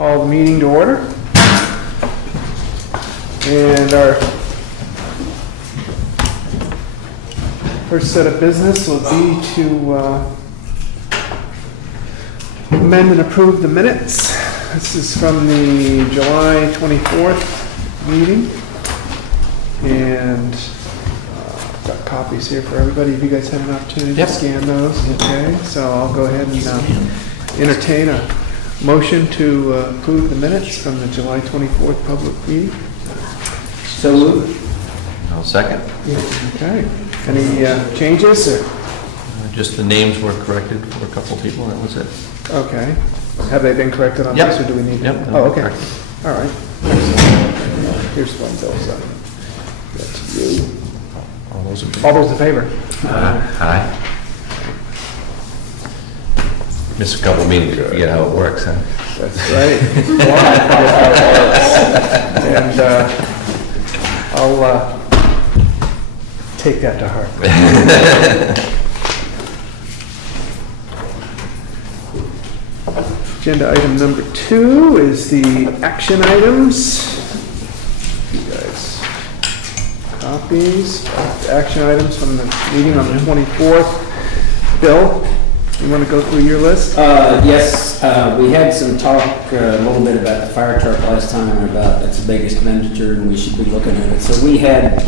call the meeting to order. And our first set of business will be to amend and approve the minutes. This is from the July 24th meeting. And I've got copies here for everybody. Have you guys had an opportunity to scan those? Okay, so I'll go ahead and entertain a motion to approve the minutes from the July 24th public meeting. So moved. I'll second. Okay. Any changes? Or? Just the names were corrected for a couple of people, that was it. Okay. Have they been corrected on this, or do we need to? Oh, okay. All right. Here's one bill sign. That's you. All those in favor? All those in favor? Aye. Miss a couple meetings, you forget how it works, huh? That's right. And I'll take that to heart. Agenda item number 2 is the action items. You guys, copies, action items from the meeting on the 24th. Bill, you want to go through your list? Yes, we had some talk a little bit about the fire truck last time and about its a big expenditure and we should be looking at it. So we had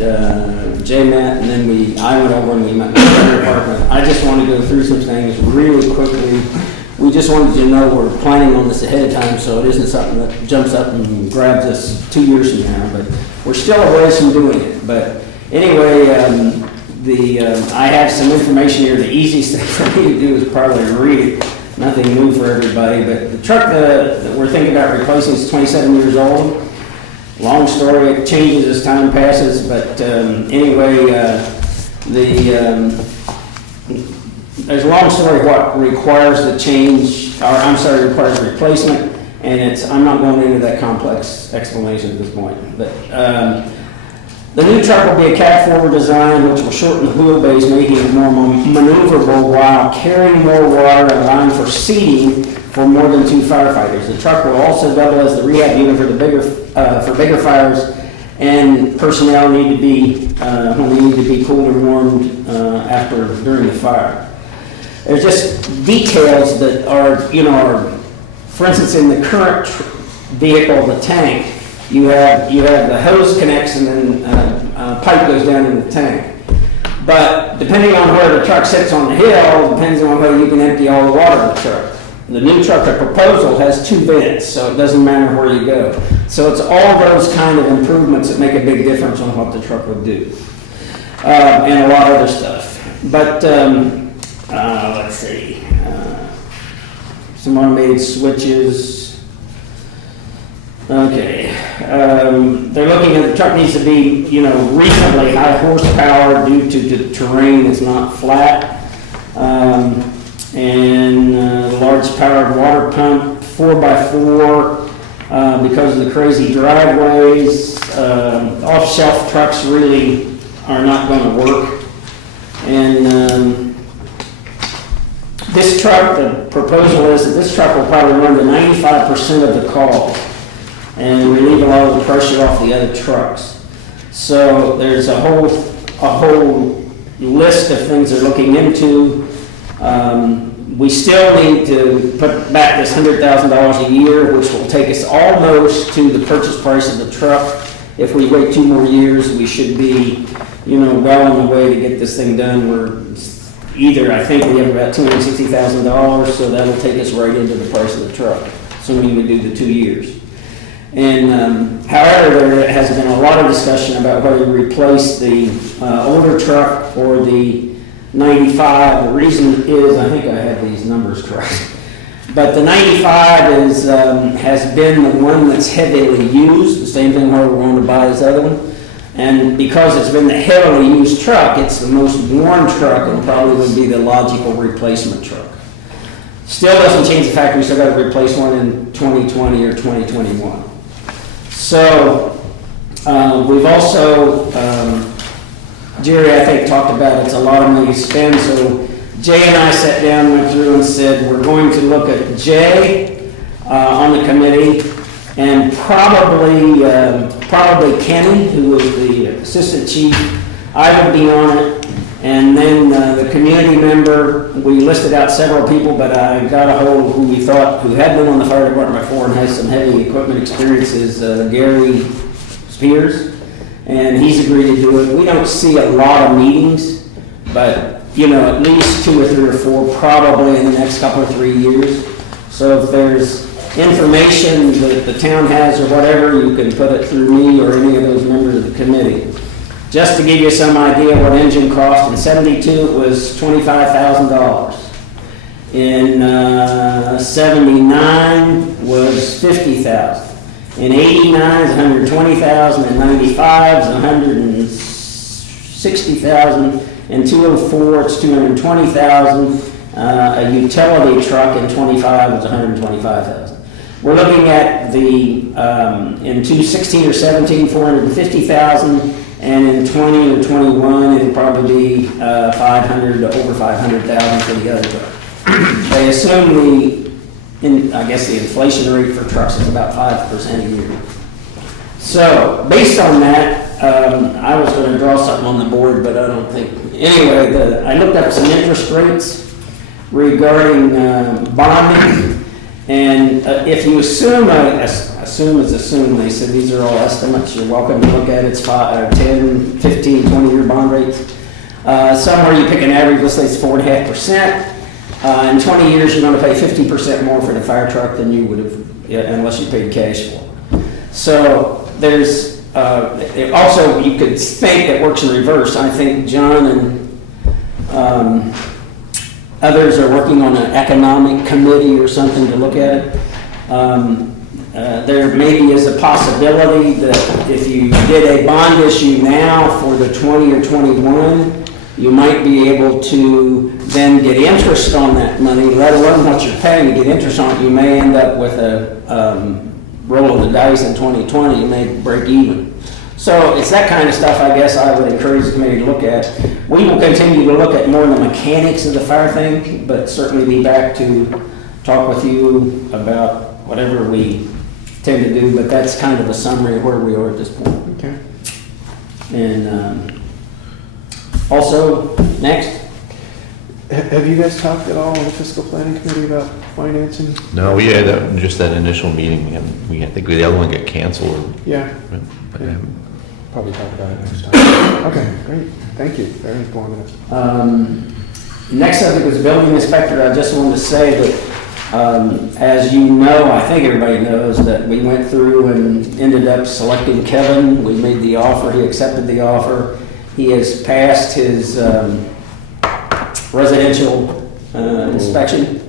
Jay met and then I went over and we met with the fire department. I just want to go through some things really quickly. We just wanted you to know we're planning on this ahead of time, so it isn't something that jumps up and grabs us 2 years from now, but we're still a ways from doing it. But anyway, I have some information here. The easiest thing for me to do is probably read it. Nothing new for everybody, but the truck that we're thinking about replacing is 27 years old. Long story, it changes as time passes, but anyway, there's a long story what requires the change, or I'm sorry, requires replacement, and I'm not going into that complex explanation at this point. But the new truck will be a cab-forward design, which will shorten the wheelbase, making it more maneuverable while carrying more water and allowing for seating for more than 2 firefighters. The truck will also double as the rehab unit for bigger fires, and personnel need to be when they need to be cooled and warmed during the fire. There's just details that are, for instance, in the current vehicle, the tank, you have the hose connects and then a pipe goes down in the tank. But depending on where the truck sits on the hill, depends on whether you can empty all the water in the truck. The new truck, the proposal, has 2 vents, so it doesn't matter where you go. So it's all those kind of improvements that make a big difference on what the truck would do. And a lot of other stuff. But let's see, some automated switches. Okay, they're looking at the truck needs to be, reasonably high horsepower due to the terrain is not flat, and large powered water pump, 4x4, because of the crazy driveways. Off-shelf trucks really are not going to work, and this truck, the proposal is that this truck will probably run to 95% of the calls and relieve a lot of the pressure off the other trucks. So there's a whole list of things they're looking into. We still need to put back this $100,000 a year, which will take us almost to the purchase price of the truck. If we wait 2 more years, we should be, well on the way to get this thing done. I think we have about $260,000, so that'll take us right into the price of the truck, assuming we do the 2 years. And however, there has been a lot of discussion about whether to replace the older truck or the 95. The reason is, I think I have these numbers correct, but the 95 has been the one that's heavily used, the same thing where we're going to buy this other one. And because it's been the heavily used truck, it's the most worn truck and probably would be the logical replacement truck. Still doesn't change the fact we still got to replace one in 2020 or 2021. So we've also, Jerry, I think, talked about it's a lot of money to spend. So Jay and I sat down, went through and said, we're going to look at J, on the committee, and probably Kenny, who was the assistant chief. I would be on it, and then the community member. We listed out several people, but I got a hold of who had been on the fire department before and has some heavy equipment experiences, Gary Spears, and he's agreed to do it. We don't see a lot of meetings, but at least 2 or 3 or 4 probably in the next couple of 3 years. So if there's information that the town has or whatever, you can put it through me or any of those members of the committee. Just to give you some idea what engine cost, in '72 it was $25,000. In '79 was $50,000. In '89 is $120,000. In '95 is $160,000. In 2004 it's $220,000. A utility truck in '25 was $125,000. We're looking at in 2016 or 17, $450,000. And in 20 or 21, it'll probably be 500 to over 500,000 for the other truck. They assume I guess the inflation rate for trucks is about 5% a year. So based on that, I was going to draw something on the board, but I don't think. Anyway, I looked up some interest rates regarding bonding, and if you assume they said these are all estimates, you're welcome to look at it. It's 10, 15, 20-year bond rates. Somewhere you pick an average, let's say it's 4.5%. In 20 years, you're going to pay 50% more for the fire truck than you would have unless you paid cash for it. So there's also, you could think it works in reverse. I think John and others are working on an economic committee or something to look at it. There maybe is a possibility that if you did a bond issue now for the 20 or 21, you might be able to then get interest on that money, let alone what you're paying. You get interest on it, you may end up with a roll of the dice in 2020, you may break even. So it's that kind of stuff I guess I would encourage the committee to look at. We will continue to look at more of the mechanics of the fire thing, but certainly be back to talk with you about whatever we tend to do, but that's kind of a summary of where we are at this point. Okay. And also, next. Have you guys talked at all on the fiscal planning committee about financing? No, we had just that initial meeting. I think the other one got canceled. Yeah. Yeah. Probably talk about it next time. Okay, great. Thank you. Very informative. Next subject was building inspector. I just wanted to say that, as you know, I think everybody knows that we went through and ended up selecting Kevin. We made the offer. He accepted the offer. He has passed his residential inspection.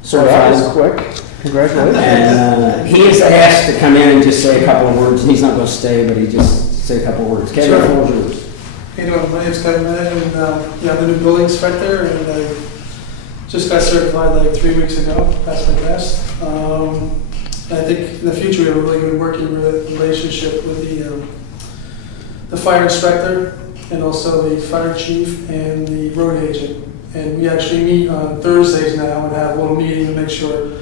So that was quick. Congratulations. And he is asked to come in and just say a couple of words. He's not going to stay, but he just say a couple of words. Kevin, Sure. what was yours? Hey, my name's Kevin Mann, and I'm the new building inspector, and I just got certified like 3 weeks ago. Passed my test. I think in the future we have a really good working relationship with the fire inspector and also the fire chief and the road agent. And we actually meet on Thursdays now and have a little meeting to make sure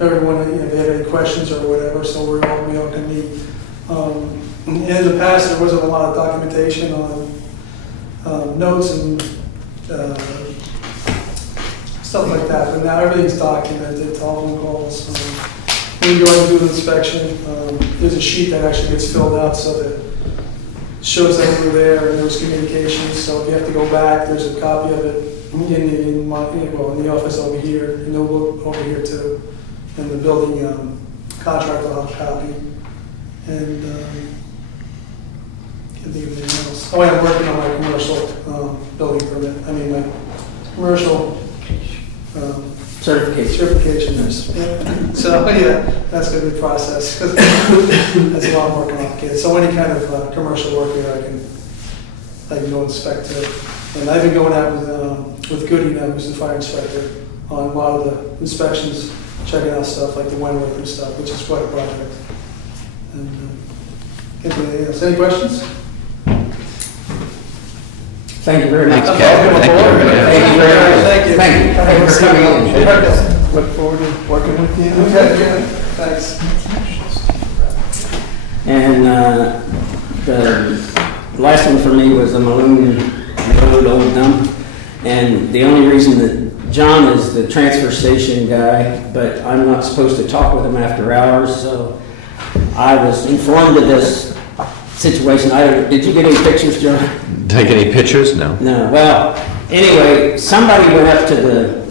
everyone, if they have any questions or whatever, so we all can meet. In the past, there wasn't a lot of documentation on notes and stuff like that, but now everything's documented, telephone calls. When you go and do an inspection, there's a sheet that actually gets filled out so that it shows that we were there and there was communication. So if you have to go back, there's a copy of it in the office over here, and over here too. And the building contract will have a copy. And can't think of anything else. Oh, yeah, I'm working on my commercial building permit. I mean, my commercial certification. Yeah. So yeah, that's going to be a process. That's a lot more complicated. So any kind of commercial work here, I can go inspect it. And I've been going out with Goody now, who's the fire inspector, on a lot of the inspections, checking out stuff like the Wentworth and stuff, which is quite a project. And anything else? Any questions? Thank you very much. Thank you. Thank you very much. Thank you. Thank you for coming in. look forward to working with you. Okay, yeah, thanks. And the last one for me was the Maloon Road old dump. And the only reason that John is the transfer station guy, but I'm not supposed to talk with him after hours, so I was informed of this situation. Did you get any pictures, John? Did I get any pictures? No. No. Well, anyway, somebody went up to the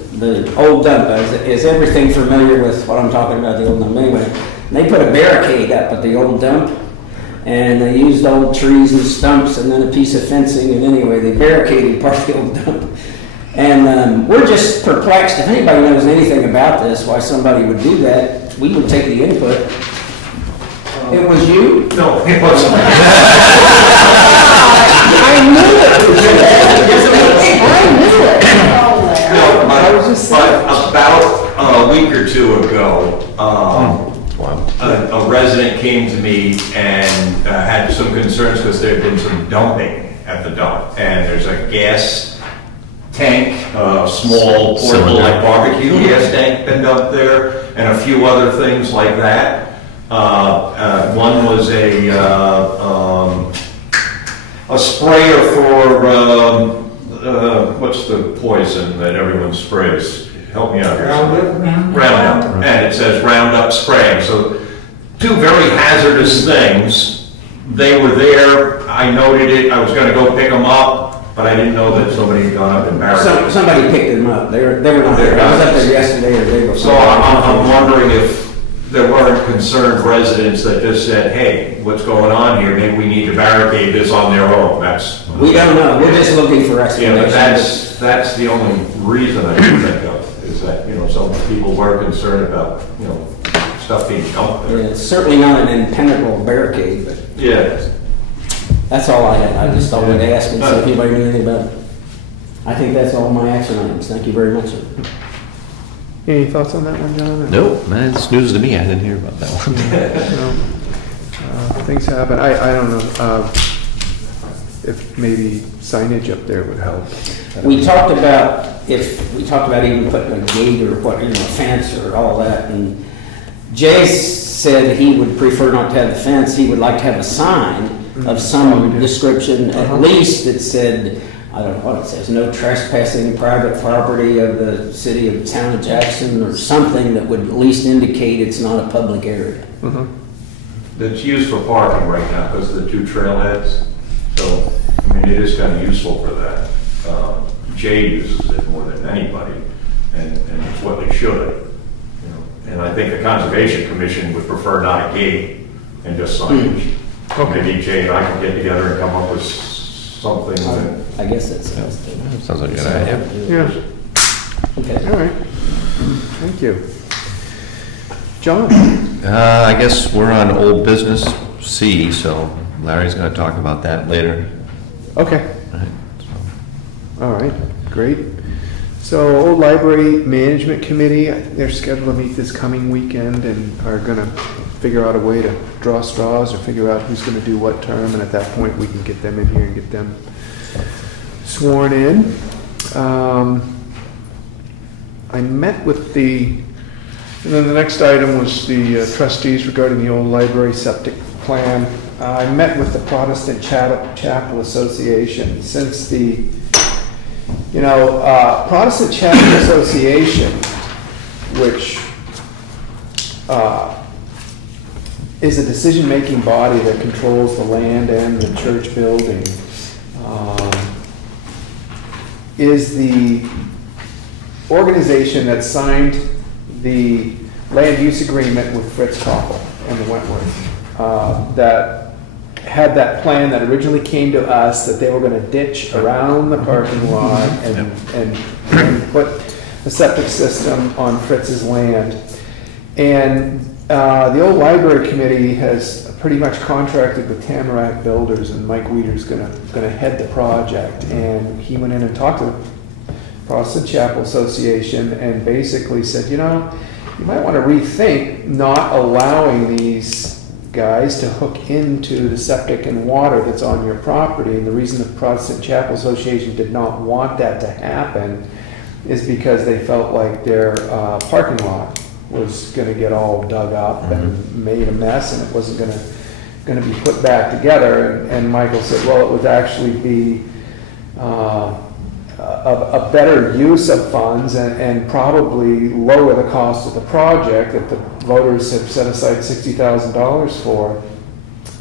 old dump. Is everything familiar with what I'm talking about, the old dump? Anyway, they put a barricade up at the old dump, and they used old trees and stumps and then a piece of fencing, and anyway, they barricaded part of the old dump. And we're just perplexed. If anybody knows anything about this, why somebody would do that, we would take the input. It was you? No, it wasn't. I knew it! I knew it! No, but about a week or two ago, a resident came to me and had some concerns because there had been some dumping at the dump. And there's a gas tank, small portable like barbecue gas tank been dumped there, and a few other things like that. One was a sprayer for, what's the poison that everyone sprays? Help me out here. Roundup. And it says Roundup spraying. So two very hazardous things. They were there. I noted it. I was going to go pick them up, but I didn't know that somebody had gone up and barricaded. Somebody picked them up. They were not there. I was up there yesterday or the day before. So I'm wondering if there weren't concerned residents that just said, hey, what's going on here? Maybe we need to barricade this on their own. We don't know. We're just looking for explanations. Yeah, but that's the only reason I can think of, is that, some people were concerned about, stuff being dumped there. Yeah, it's certainly not an impenetrable barricade, but Yeah. that's all I had. I just thought I'd ask and see if anybody knew anything about it. I think that's all my action items. Thank you very much, sir. Any thoughts on that one, John? Nope, man, it's news to me. I didn't hear about that one. Things happen. I don't know if maybe signage up there would help. We talked about even putting a gate or what, a fence or all that, and Jay said he would prefer not to have the fence. He would like to have a sign of some description, at least that said, I don't know what it says, no trespassing private property of the city of town of Jackson, or something that would at least indicate it's not a public area. That's used for parking right now because of the two trailheads. So, it is kind of useful for that. Jay uses it more than anybody, and it's what they should. And I think the Conservation Commission would prefer not a gate and just signage. Maybe Jay and I can get together and come up with something that... I guess that sounds Sounds like a good idea. Yeah. Okay. All right. Thank you. John? I guess we're on old business C, so Larry's going to talk about that later. Okay. Right, All right, great. So, Old Library Management Committee, they're scheduled to meet this coming weekend and are going to figure out a way to draw straws or figure out who's going to do what term, and at that point we can get them in here and get them sworn in. I met with and then the next item was the trustees regarding the old library septic plan. I met with the Protestant Chapel Association. Since the, Protestant Chapel Association, which is a decision-making body that controls the land and the church building, is the organization that signed the land use agreement with Fritz Koppel and the Wentworth, that had that plan that originally came to us that they were going to ditch around the parking lot and put a septic system on Fritz's land. And the old library committee has pretty much contracted with Tamarack Builders, and Mike Weeder's going to head the project. And he went in and talked to the Protestant Chapel Association and basically said, you might want to rethink not allowing these guys to hook into the septic and water that's on your property. And the reason the Protestant Chapel Association did not want that to happen is because they felt like their parking lot was gonna get all dug up and made a mess, and it wasn't gonna be put back together. And Michael said, well, it would actually be a better use of funds and probably lower the cost of the project that the voters have set aside $60,000 for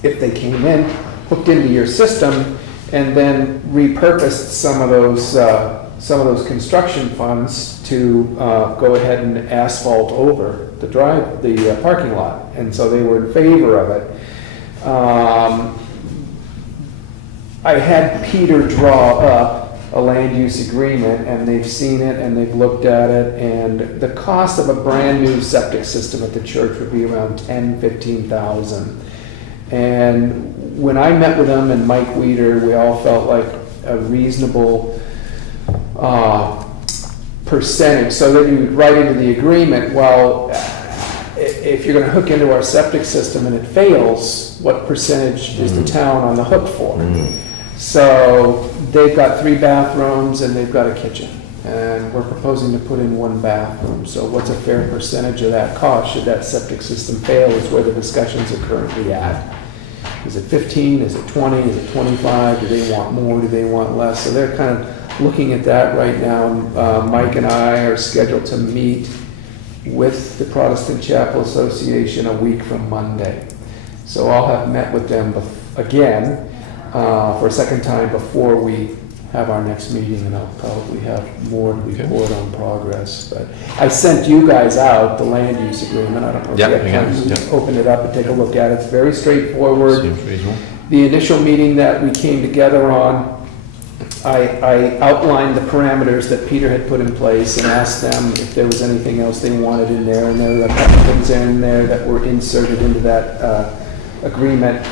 if they came in, hooked into your system, and then repurposed some of those construction funds to go ahead and asphalt over the parking lot. And so they were in favor of it. I had Peter draw up a land use agreement, and they've seen it and they've looked at it, and the cost of a brand new septic system at the church would be around $10,000–15,000. And when I met with them and Mike Weeder, we all felt like a reasonable percentage, so that you would write into the agreement, well, if you're going to hook into our septic system and it fails, what percentage is the town on the hook for? So they've got 3 bathrooms and they've got a kitchen, and we're proposing to put in 1 bathroom. So what's a fair percentage of that cost should that septic system fail is where the discussions are currently at. Is it 15? Is it 20? Is it 25? Do they want more? Do they want less? So they're kind of looking at that right now. Mike and I are scheduled to meet with the Protestant Chapel Association a week from Monday. So I'll have met with them again for a second time before we have our next meeting, and I'll probably have more to report on progress. But I sent you guys out the land use agreement. I don't know if you have time to open it up and take a look at it. It's very straightforward. Seems reasonable. The initial meeting that we came together on, I outlined the parameters that Peter had put in place and asked them if there was anything else they wanted in there, and there were a couple things in there that were inserted into that agreement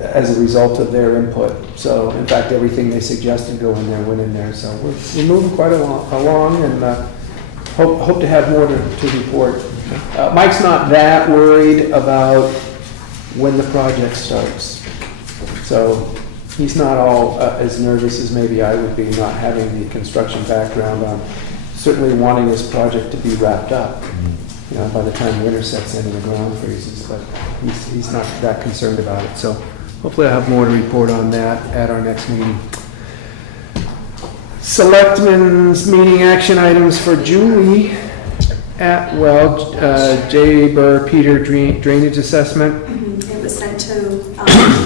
as a result of their input. So, in fact, everything they suggested go in there went in there. So we're moving quite along, and hope to have more to report. Mike's not that worried about when the project starts. So he's not all as nervous as maybe I would be, not having the construction background on, certainly wanting this project to be wrapped up, you know, by the time winter sets in and the ground freezes. But he's not that concerned about it. So hopefully I'll have more to report on that at our next meeting. Selectmen's meeting action items for Julie Atwell, J. Burr, Peter drainage assessment. It was sent to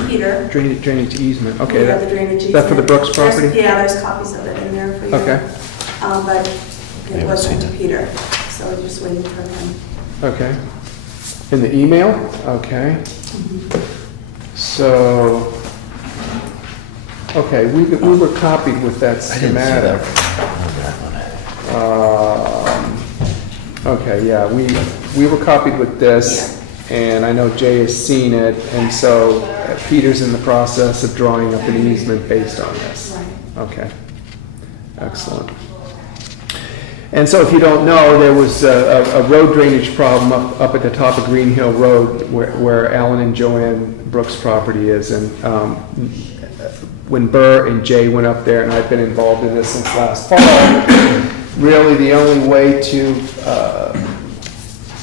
Peter. Drainage easement, okay. Yeah, the drainage easement. That for the Brooks property? There's copies of it in there for you. Okay. But it was sent to Peter, so we're just waiting for him. Okay. In the email? Okay. So, okay, we were copied with that schematic. Okay, yeah, we were copied with this, and I know Jay has seen it, and so Peter's in the process of drawing up an easement based on this. Okay, excellent. And so if you don't know, there was a road drainage problem up at the top of Green Hill Road where Alan and Joanne Brooks' property is. And when Burr and Jay went up there, and I've been involved in this since last fall, really the only way to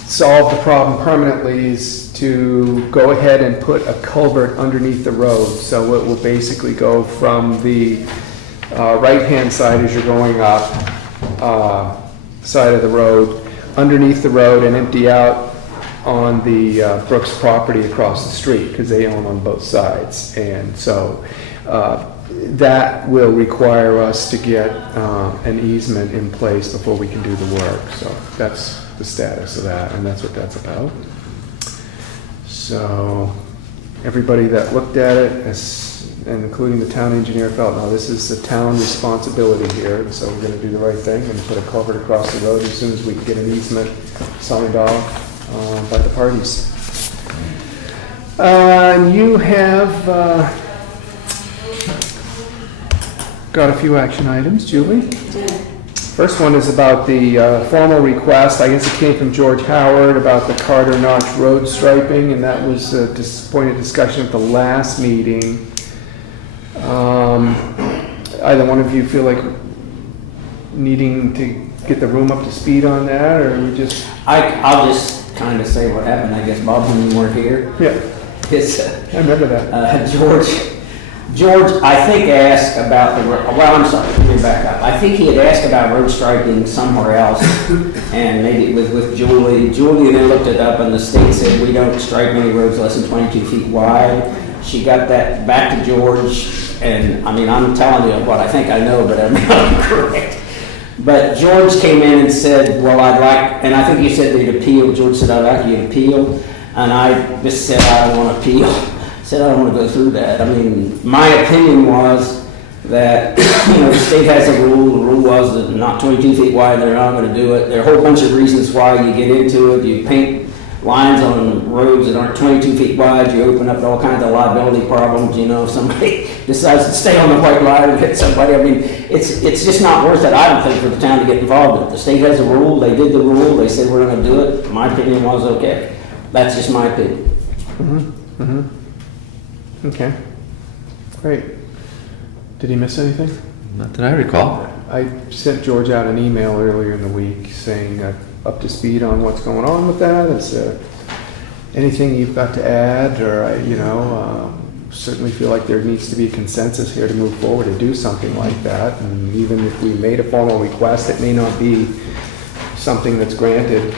solve the problem permanently is to go ahead and put a culvert underneath the road. So it will basically go from the right-hand side as you're going up, side of the road, underneath the road, and empty out on the Brooks property across the street, because they own on both sides. And so that will require us to get an easement in place before we can do the work. So that's the status of that, and that's what that's about. So everybody that looked at it, and including the town engineer, felt, no, this is the town responsibility here, so we're going to do the right thing and put a culvert across the road as soon as we can get an easement signed off by the parties. You have got a few action items, Julie. First one is about the formal request. I guess it came from George Howard about the Carter Notch Road striping, and that was a disappointing discussion at the last meeting. Either one of you feel like needing to get the room up to speed on that, or we just? I'll just kind of say what happened, I guess, Bob, when you weren't here. Yeah, It's, I remember that. George, I think asked about well, I'm sorry, let me back up. I think he had asked about road striping somewhere else, and maybe it was with Julie. Julie then looked it up, and the state said we don't stripe any roads less than 22 feet wide. She got that back to George, and I mean, I'm telling you what I think I know, but I'm not correct. But George came in and said, well, I'd like, and I think you said they'd appeal. George said, I'd like you to appeal. And I just said, I don't want to appeal. I said, I don't want to go through that. I mean, my opinion was that, the state has a rule. The rule was that not 22 feet wide, they're not going to do it. There are a whole bunch of reasons why you get into it. You paint lines on roads that aren't 22 feet wide. You open up all kinds of liability problems. If somebody decides to stay on the white line and hit somebody, I mean, it's just not worth it, I don't think, for the town to get involved in it. The state has a rule. They did the rule. They said we're going to do it. My opinion was okay. That's just my opinion. Mm-hmm. Mm-hmm. Okay. Great. Did he miss anything? Not that I recall. I sent George out an email earlier in the week saying up to speed on what's going on with that. Is there anything you've got to add, or certainly feel like there needs to be a consensus here to move forward to do something like that. And even if we made a formal request, it may not be something that's granted.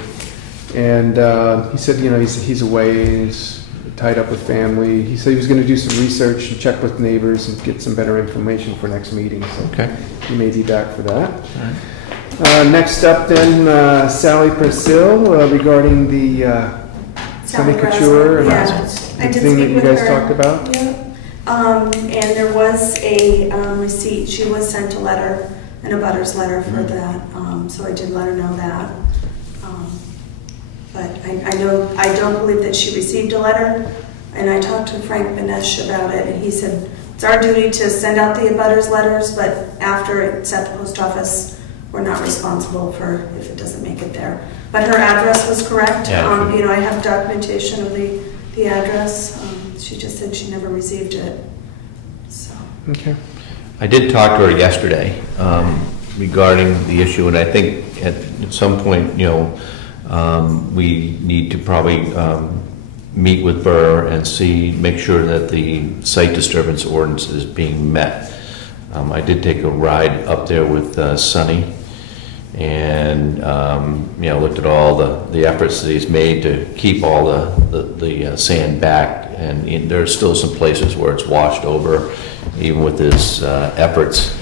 And he said, he's away, he's tied up with family. He said he was going to do some research and check with neighbors and get some better information for next meeting. So Okay. he may be back for that. All right. Next up then, Sally Persil regarding the Sally Couture and Yeah, I the did thing that speak you with guys her. talked about. Yeah. And there was a receipt. She was sent a letter, an abutters letter for that. So I did let her know that. But I don't believe that she received a letter. And I talked to Frank Benesh about it, and he said it's our duty to send out the abutters letters, but after it's at the post office, we're not responsible for if it doesn't make it there. But her address was correct. Yeah. I have documentation of the address. She just said she never received it. So. Okay. I did talk to her yesterday regarding the issue, and I think at some point, we need to probably meet with Burr and make sure that the site disturbance ordinance is being met. I did take a ride up there with Sonny, and looked at all the efforts that he's made to keep all the sand back, and there's still some places where it's washed over, even with his efforts.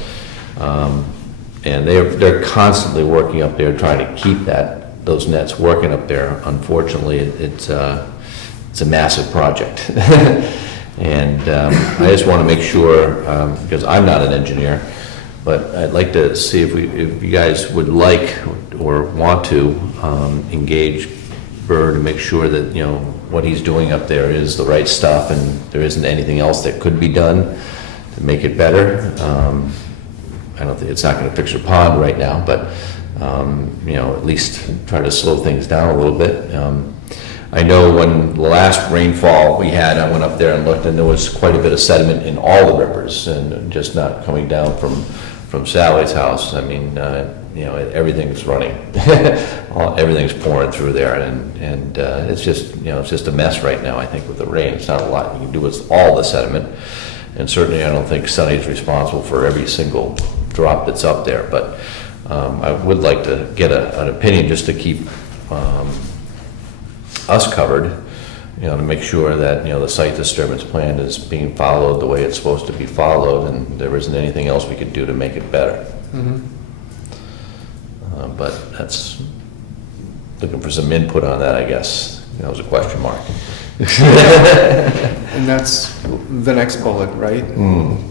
And they're constantly working up there trying to keep those nets working up there. Unfortunately, it's a massive project. And I just want to make sure, because I'm not an engineer, but I'd like to see if you guys would like or want to engage Burr to make sure that what he's doing up there is the right stuff, and there isn't anything else that could be done to make it better. I don't think it's not going to fix your pond right now, but at least try to slow things down a little bit. I know when the last rainfall we had, I went up there and looked, and there was quite a bit of sediment in all the rivers, and just not coming down from Sally's house. I mean, everything's running, everything's pouring through there, and it's just a mess right now. I think with the rain, it's not a lot you can do with all the sediment, and certainly I don't think Sonny's responsible for every single drop that's up there. But I would like to get an opinion just to keep us covered, to make sure that, the site disturbance plan is being followed the way it's supposed to be followed, and there isn't anything else we could do to make it better. Mm-hmm. But that's, looking for some input on that, I guess. That was a question mark. And that's the next bullet, right?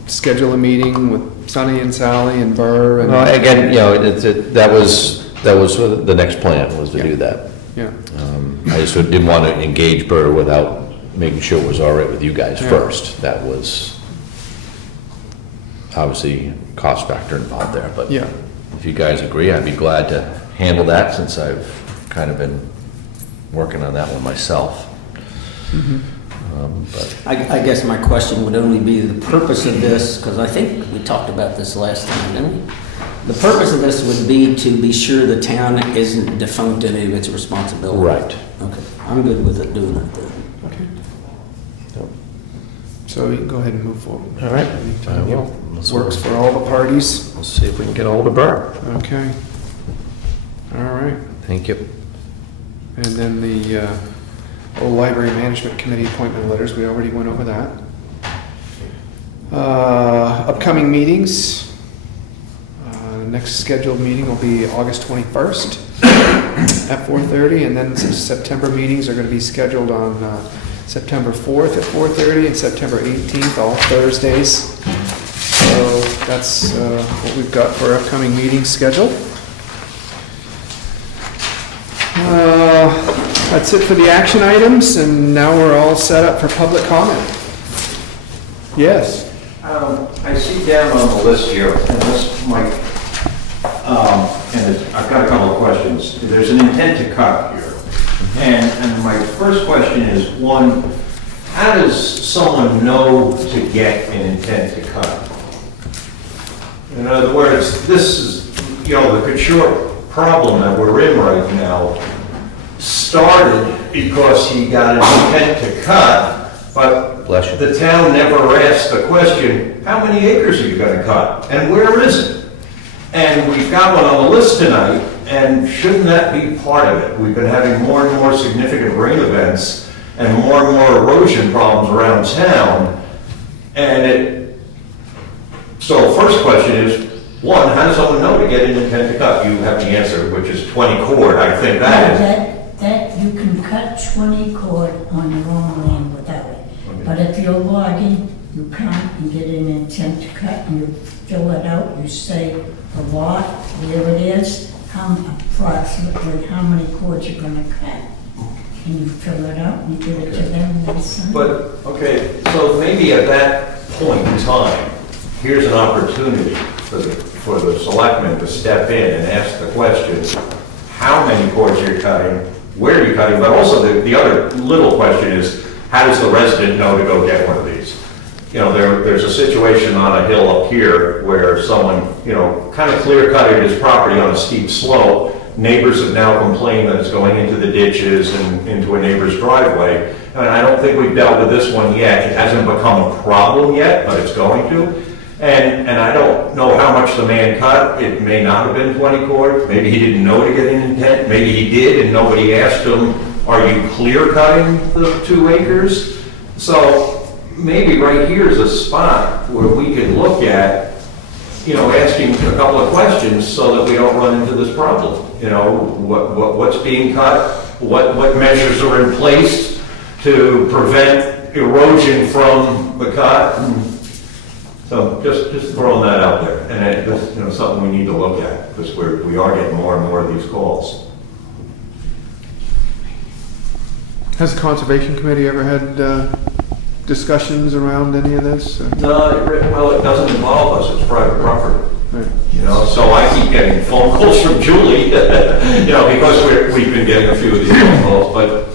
Schedule a meeting with Sonny and Sally and Burr. And Well, again, that was the next plan, was to do that. yeah. I just didn't want to engage Burr without making sure it was all right with you guys first. That was obviously cost factor involved there, but Yeah. if you guys agree, I'd be glad to handle that, since I've kind of been working on that one myself. Mm-hmm. But I guess my question would only be the purpose of this, because I think we talked about this last time, didn't we? The purpose of this would be to be sure the town isn't defunct any of its responsibility. Right. Okay, I'm good with it doing it then. Okay. Yep. So you can go ahead and move forward. All right. Anytime I will. Let's works for all the parties. Let's see if we can get a hold of Burr. Okay. All right. Thank you. And then the old library management committee appointment letters, we already went over that. Upcoming meetings. Next scheduled meeting will be August 21st at 4:30, and then September meetings are going to be scheduled on September 4th at 4:30 and September 18th, all Thursdays. So that's what we've got for our upcoming meeting schedule. That's it for the action items, and now we're all set up for public comment. Yes? I see down on the list here, and this might, I've got a couple of questions. There's an intent to cut here. And my first question is, one, how does someone know to get an intent to cut? In other words, this is, the Couture problem that we're in right now started because he got an intent to cut, but the town never asked the question, how many acres are you going to cut? And where is it? And we've got one on the list tonight, and shouldn't that be part of it? We've been having more and more significant rain events and more erosion problems around town. So first question is, one, how does someone know to get an intent to cut? You have the answer, which is 20 cord. I think that is. That you can cut 20 cord on your own land without it. Okay. But if you're logging, you can't and get an intent to cut, and you fill it out, you say the lot, where it is, approximately how many cords you're going to cut. And you fill it out and give it to them and they sign. But, okay, so maybe at that point in time, here's an opportunity for the selectmen to step in and ask the question, how many cords you're cutting, where are you cutting, but also the other little question is, how does the resident know to go get one of these? There's a situation on a hill up here where someone, kind of clear-cutted his property on a steep slope. Neighbors have now complained that it's going into the ditches and into a neighbor's driveway. And I don't think we've dealt with this one yet. It hasn't become a problem yet, but it's going to. And I don't know how much the man cut. It may not have been 20 cord. Maybe he didn't know to get an intent. Maybe he did and nobody asked him, are you clear cutting the 2 acres? So maybe right here is a spot where we could look at, asking a couple of questions so that we don't run into this problem. What's being cut? What measures are in place to prevent erosion from the cut? So just throwing that out there, and it's something we need to look at because we are getting more and more of these calls. Has the Conservation Committee ever had discussions around any of this? No, it doesn't involve us. It's private property. Right. So I keep getting phone calls from Julie, because we've been getting a few of these phone calls. But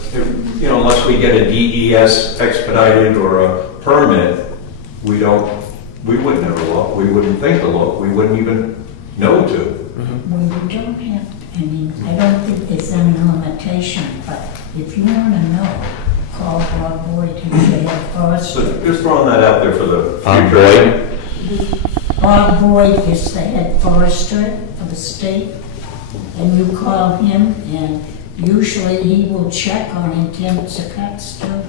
unless we get a DES expedited or a permit, we wouldn't ever look. We wouldn't think to look. We wouldn't even know to. Mm-hmm. Well, you don't have. I don't think there's any limitation. But if you want to know, call Bob Boyd, who's the head forester. So just throwing that out there for the Boyd. Bob Boyd is the head forester for the state, and you call him, and usually he will check on intents to cuts too.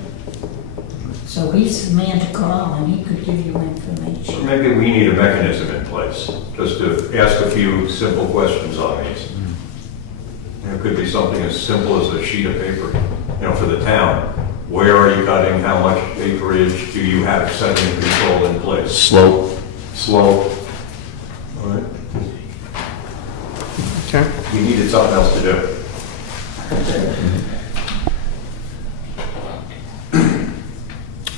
So he's the man to call, and he could give you information. So maybe we need a mechanism in place, just to ask a few simple questions on these. It could be something as simple as a sheet of paper, for the town. Where are you cutting? How much acreage? Do you have sediment control in place? Slope. All right. Okay. We needed something else to do.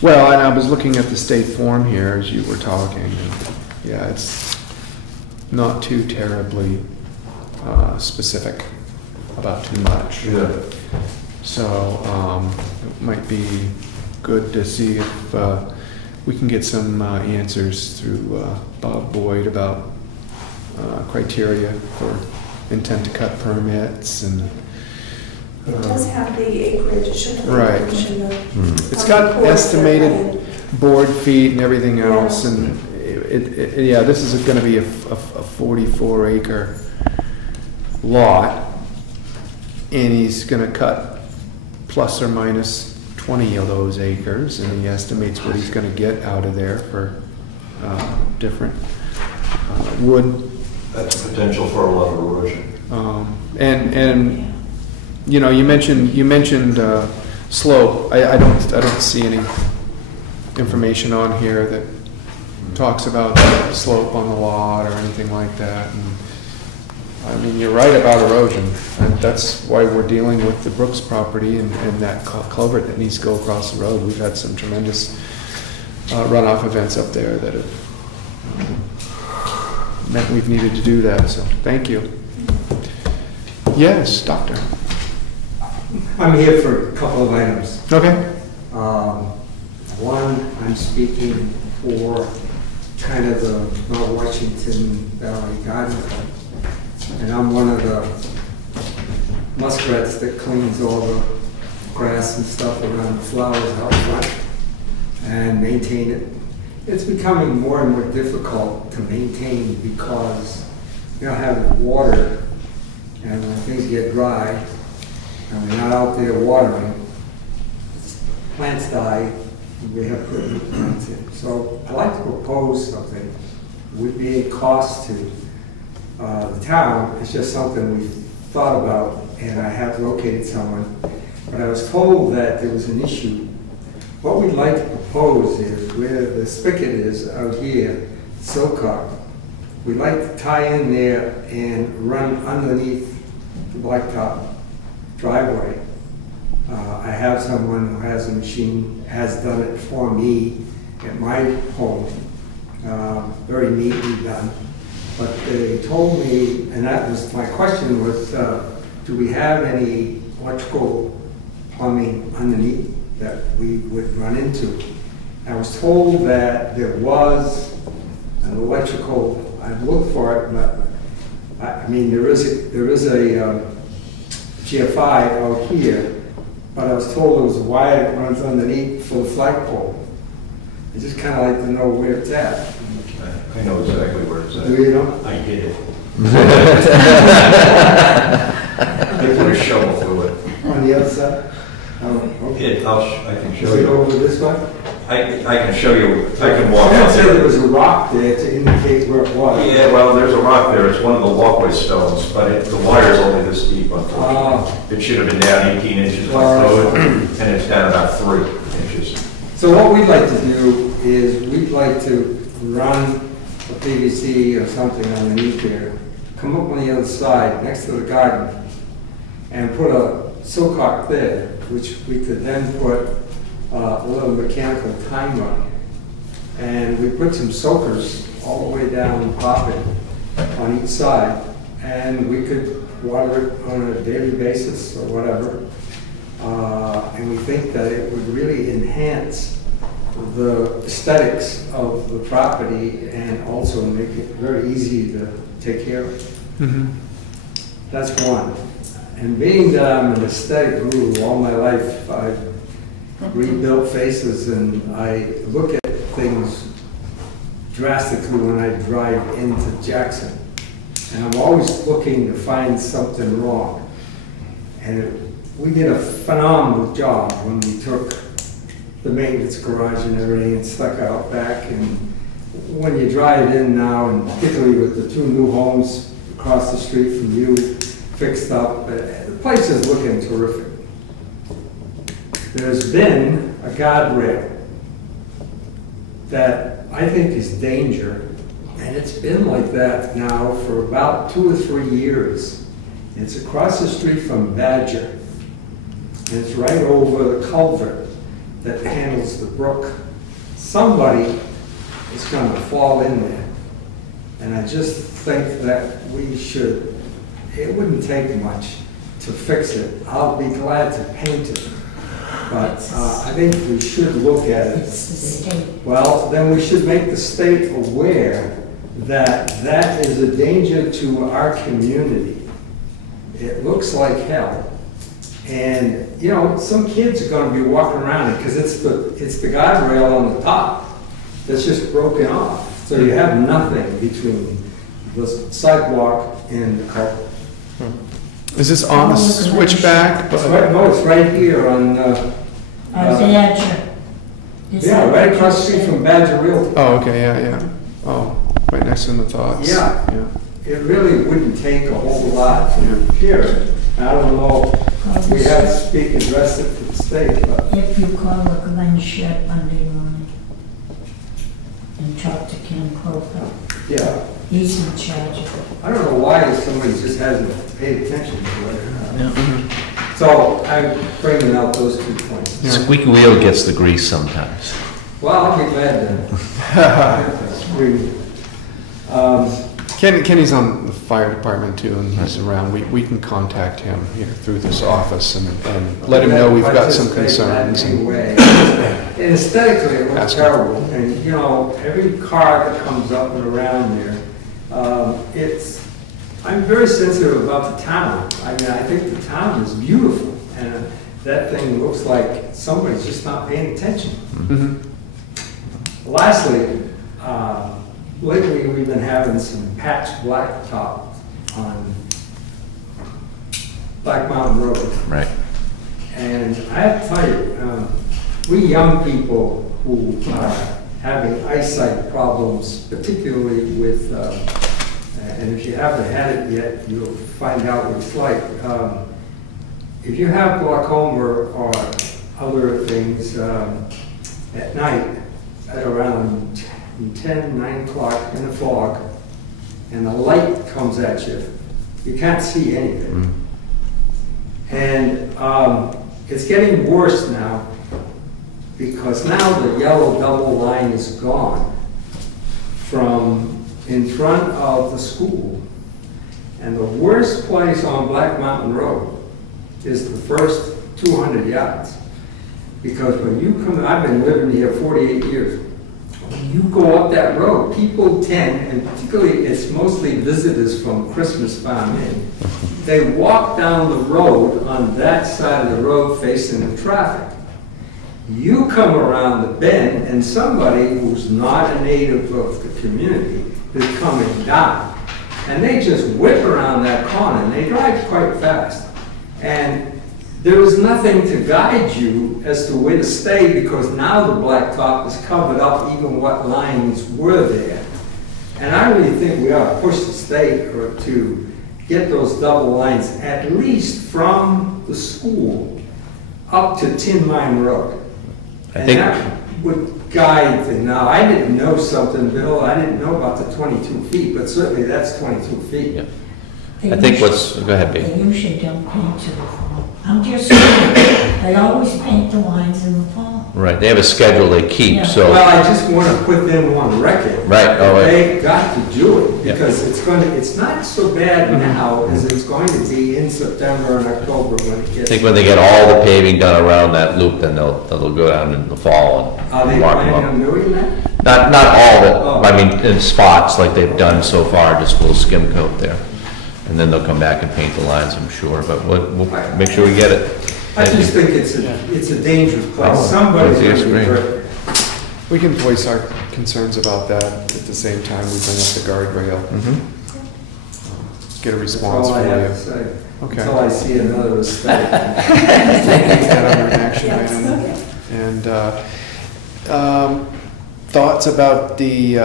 Well, and I was looking at the state form here as you were talking, and yeah, it's not too terribly specific about too much. Yeah. So it might be good to see if we can get some answers through Bob Boyd about criteria for intent to cut permits and. It does have the acreage, it should have the Right. acreage in the. It's got estimated estimated. board feet and everything else, Yeah. and yeah, this is gonna be a 44 acre lot, and he's gonna cut plus or minus 20 of those acres, and he estimates what he's gonna get out of there for different wood. That's the potential for a lot of erosion. And you know, you mentioned slope. I don't see any information on here that talks about slope on the lot or anything like that. And I mean, you're right about erosion, and that's why we're dealing with the Brooks property and that culvert that needs to go across the road. We've had some tremendous runoff events up there that have meant we've needed to do that, so thank you. Yes, Doctor. I'm here for a couple of items. Okay. One, I'm speaking for kind of the North Washington Valley Garden Club. And I'm one of the muskrats that cleans all the grass and stuff around the flowers out front and maintain it. It's becoming more and more difficult to maintain because you don't have water, and when things get dry and we're not out there watering, plants die, we have to put new plants in. So I'd like to propose something. It would be a cost to the town. It's just something we thought about, and I have located someone. But I was told that there was an issue. What we'd like to propose is where the spigot is out here, Silcock, we'd like to tie in there and run underneath the blacktop driveway. I have someone who has a machine, has done it for me at my home, very neatly done. But they told me, and that was my question was, do we have any electrical plumbing underneath that we would run into? I was told that there was an electrical, I've looked for it, but I mean, there is a GFI out here, but I was told there was a wire that runs underneath for the flagpole. I just kind of like to know where it's at. I know exactly where it's at. Do you know? I did it. They put a shovel through it. On the other side? Oh, okay. I can Is show it you. over this way? I can show you, I can walk Someone out said there there. was a rock there to indicate where it was. Yeah, well, there's a rock there, it's one of the walkway stones, but the wire's only this deep, unfortunately. It should have been down 18 inches by code, and it's down about 3 inches. So what we'd like to do is we'd like to run a PVC or something underneath there, come up on the other side next to the garden, and put a silcock there, which we could then put a little mechanical timer. And we put some soakers all the way down the poppet on each side, and we could water it on a daily basis or whatever. And we think that it would really enhance the aesthetics of the property and also make it very easy to take care of. Mm-hmm. That's one. And being that I'm an aesthetic guru all my life, I've rebuilt faces and I look at things drastically when I drive into Jackson. And I'm always looking to find something wrong. And we did a phenomenal job when we took the maintenance garage and everything and stuck out back. And when you drive in now, and particularly with the 2 new homes across the street from you, fixed up, the place is looking terrific. There's been a guardrail that I think is danger, and it's been like that now for about 2 or 3 years. It's across the street from Badger, and it's right over the culvert that handles the brook. Somebody is going to fall in there, and I just think that we should, it wouldn't take much to fix it. I'll be glad to paint it. but I think we should look at it. It's the state. Well, then we should make the state aware that that is a danger to our community. It looks like hell. And, you know, some kids are gonna be walking around it because it's the guardrail on the top that's just broken off. So you have nothing between the sidewalk and the culvert. Is this on the switchback? It's right, no, it's right here on, Badger. Is yeah, that right what across you the street said? from Badger Realty. Oh, okay, yeah. Oh, right next in the thoughts. Yeah. It really wouldn't take a whole lot to repair it. I don't know, we have to speak, address it to the state, but If you call the Glen Shed Monday morning and talk to Ken Croker, yeah. he's in charge of it. I don't know why somebody just hasn't paid attention to it. So I'm bringing out those 2 points. Squeaky wheel gets the grease sometimes. Well, I'll be glad to. Kenny's on the fire department too, and he's around. We can contact him here through this office and let him know we've got some concerns. And aesthetically, it looks terrible. And, you know, every car that comes up and around there, I'm very sensitive about the town. I mean, I think the town is beautiful, and that thing looks like somebody's just not paying attention. Lastly, lately we've been having some patch blacktop on Black Mountain Road. Right. And I have to tell you, we young people who are having eyesight problems, particularly with, and if you haven't had it yet, you'll find out what it's like. If you have glaucoma or other things at night at around 10, 9 o'clock in the fog, and the light comes at you, you can't see anything. And it's getting worse now because now the yellow double line is gone from in front of the school. And the worst place on Black Mountain Road is the first 200 yards. Because when you come, I've been living here 48 years. When you go up that road, people tend, and particularly it's mostly visitors from Christmas Farm Inn, they walk down the road on that side of the road facing the traffic. You come around the bend and somebody who's not a native of the community is coming down. And they just whip around that corner and they drive quite fast. And there is nothing to guide you as to where to stay because now the blacktop is covered up even what lines were there. And I really think we ought to push the state to get those double lines at least from the school up to Tin Mine Road. And that would guide the, now I didn't know something, Bill, I didn't know about the 22 feet, but certainly that's 22 feet. Yeah. I think what's, go ahead, They Pete. usually don't paint to the fall. I'm just saying, they always paint the lines in the fall. Right, they have a schedule they keep, Yeah. so. Well, I just want to put them on record. Right, oh, right. They got to do it Yeah. because it's not so bad now as it's going to be in September and October when it I gets. think when they get all the paving done around that loop, then they'll go down in the fall Are and they walk them planning up. on doing that? Not all of it, Oh. I mean, in spots like they've done so far, just a little skim coat there. And then they'll come back and paint the lines, I'm sure, but we'll make sure we get it. I Thank just you. think it's a dangerous place. Oh, Somebody's I going to be agree. hurt. We can voice our concerns about that at the same time we bring up the guardrail. Get a That's response all I for have you. to say. Okay. Until I see another aesthetic. That under an action item. And thoughts about the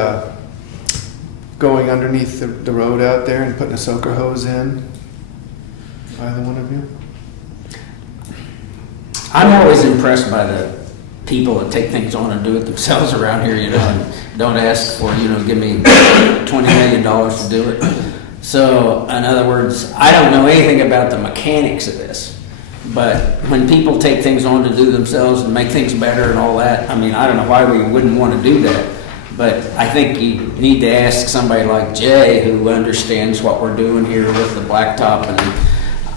going underneath the road out there and putting a soaker hose in? Either one of you? I'm always impressed by the people that take things on and do it themselves around here, you know, and don't ask for, you know, give me $20 million to do it. So, in other words, I don't know anything about the mechanics of this, but when people take things on to do themselves and make things better and all that, I mean, I don't know why we wouldn't want to do that, but I think you need to ask somebody like Jay who understands what we're doing here with the blacktop, and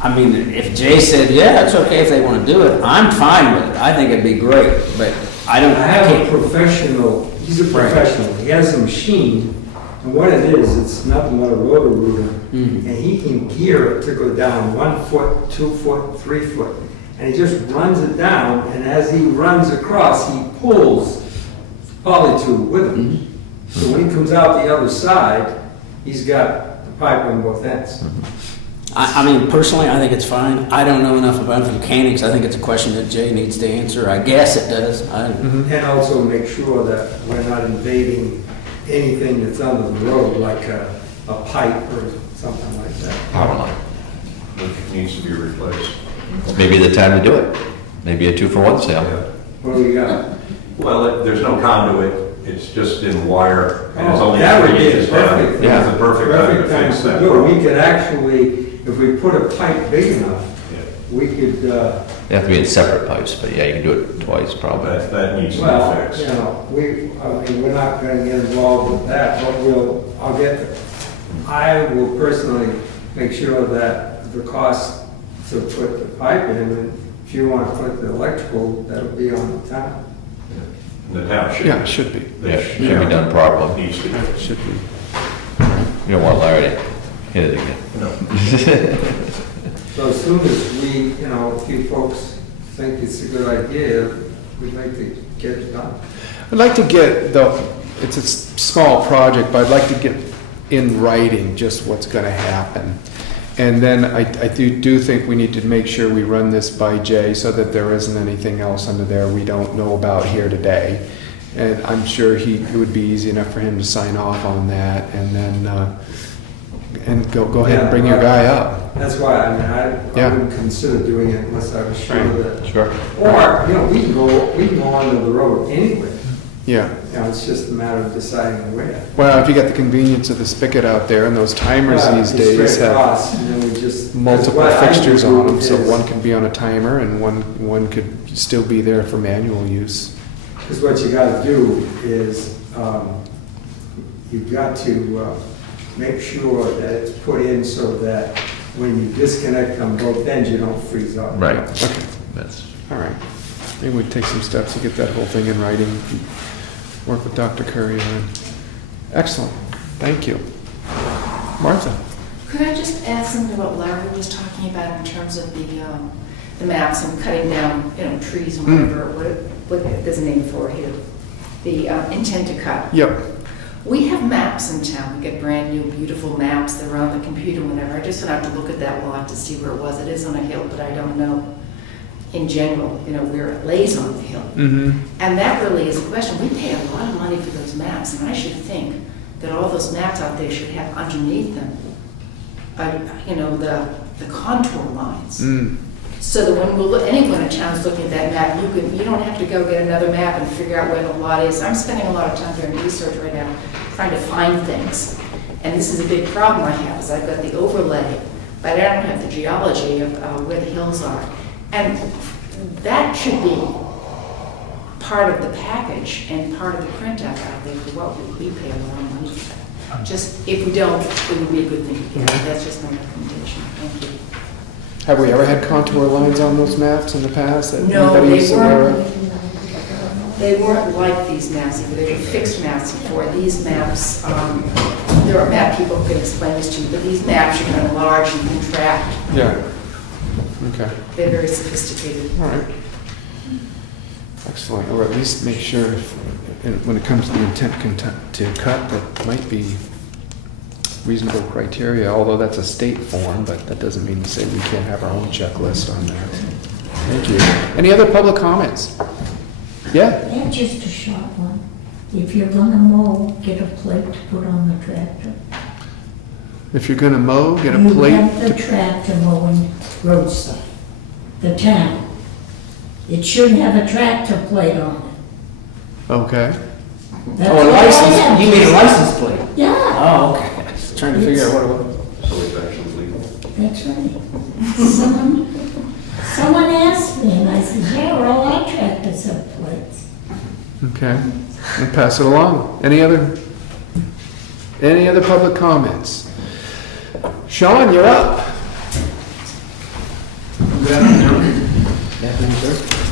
I mean, if Jay said, yeah, it's okay if they want to do it, I'm fine with it. I think it'd be great, but I don't. I have a professional, he's a professional, he has a machine, and what it is, it's nothing but a rotor rooter, and he can gear it to go down 1 foot, 2 foot, 3 foot, and he just runs it down, and as he runs across, he pulls polytube with him. So when he comes out the other side, he's got the pipe on both ends. I mean, personally, I think it's fine. I don't know enough about the mechanics. I think it's a question that Jay needs to answer. I guess it does. And also make sure that we're not invading anything that's under the road, like a pipe or something like that. Power line. Which needs to be replaced. Maybe the time to do it. Maybe a 2-for-1 sale. What do we got? Well, there's no conduit, it's just in wire, and it's only That would 3 be inches high. perfect. Yeah. It's the perfect time to fix that do it. problem. We could actually, if we put a pipe big enough, Yeah. we could, They have to be in separate pipes, but yeah, you can do it twice probably. That needs to well, be you fixed. know, I mean, we're not gonna get involved with that, but I will personally make sure that the cost to put the pipe in, and if you want to put the electrical, that'll be on the town. And the town should. Yeah, it should be. Yeah, should be done properly. Needs to be. Should be. You don't want Larry to hit it again. No. So as soon as we, you know, if you folks think it's a good idea, we'd like to get it done. I'd like to get, though, it's a small project, but I'd like to get in writing just what's going to happen. And then I do think we need to make sure we run this by Jay so that there isn't anything else under there we don't know about here today. And I'm sure it would be easy enough for him to sign off on that, and then and go ahead and bring your guy up. That's why, I mean, I wouldn't consider doing it unless I was sure that. Sure. Or, you know, we can go onto the road anyway. Yeah. You know, it's just a matter of deciding where. Well, if you got the convenience of the spigot out there, and those timers Well, these it's days straight have across, and then we just- multiple what I fixtures do on them, so is- one could be on a timer and one could still be there for manual use. Because what you gotta do is, you've got to make sure that it's put in so that when you disconnect on both ends, you don't freeze up. Right. Okay. That's, All right. Maybe we'd take some steps to get that whole thing in writing. Work with Dr. Curry on it. Excellent. Thank you. Martha? Could I just add something about Larry was talking about in terms of the maps and cutting down, you know, trees and whatever, what there's a name for it here, the intent to cut. Yep. We have maps in town. We get brand new, beautiful maps. They're on the computer whenever. I just went out to look at that lot to see where it was. It is on a hill, but I don't know in general, you know, where it lays on the hill. Mm-hmm. And that really is a question. We pay a lot of money for those maps, and I should think that all those maps out there should have underneath them, you know, the contour lines. Mm. So that when anyone in town is looking at that map, you don't have to go get another map and figure out where the lot is. I'm spending a lot of time doing research right now, trying to find things. And this is a big problem I have, is I've got the overlay, but I don't have the geology of where the hills are. And that should be part of the package and part of the printout out there for what we pay a lot of money for that. Just, if we don't, it would be a good thing to get. That's just my recommendation. Thank you. Have we ever had contour lines on those maps in the past that No, anybody they is aware of? weren't like these maps. They were fixed maps before. These maps, there are map people who can explain this to you, but these maps you can enlarge and contract. Yeah. Okay. They're very sophisticated. All right. Excellent. Or at least make sure when it comes to the intent to cut, that might be reasonable criteria, although that's a state form, but that doesn't mean to say we can't have our own checklist on that. Thank you. Any other public comments? Yeah? Yeah, just a short one. If you're gonna mow, get a plate to put on the tractor. If you're going to mow, get a You plate have the to... tractor mowing roadside, the town. It should have a tractor plate on it. Okay. That's oh, a what I license, have. you mean a license plate? Yeah, Oh, okay. I was trying to figure out what it was. So it's actually legal. that's right. Someone asked me, and I said, yeah, well, all our tractors have plates. Okay. And pass it along. Any other public comments? Sean, you're up. afternoon.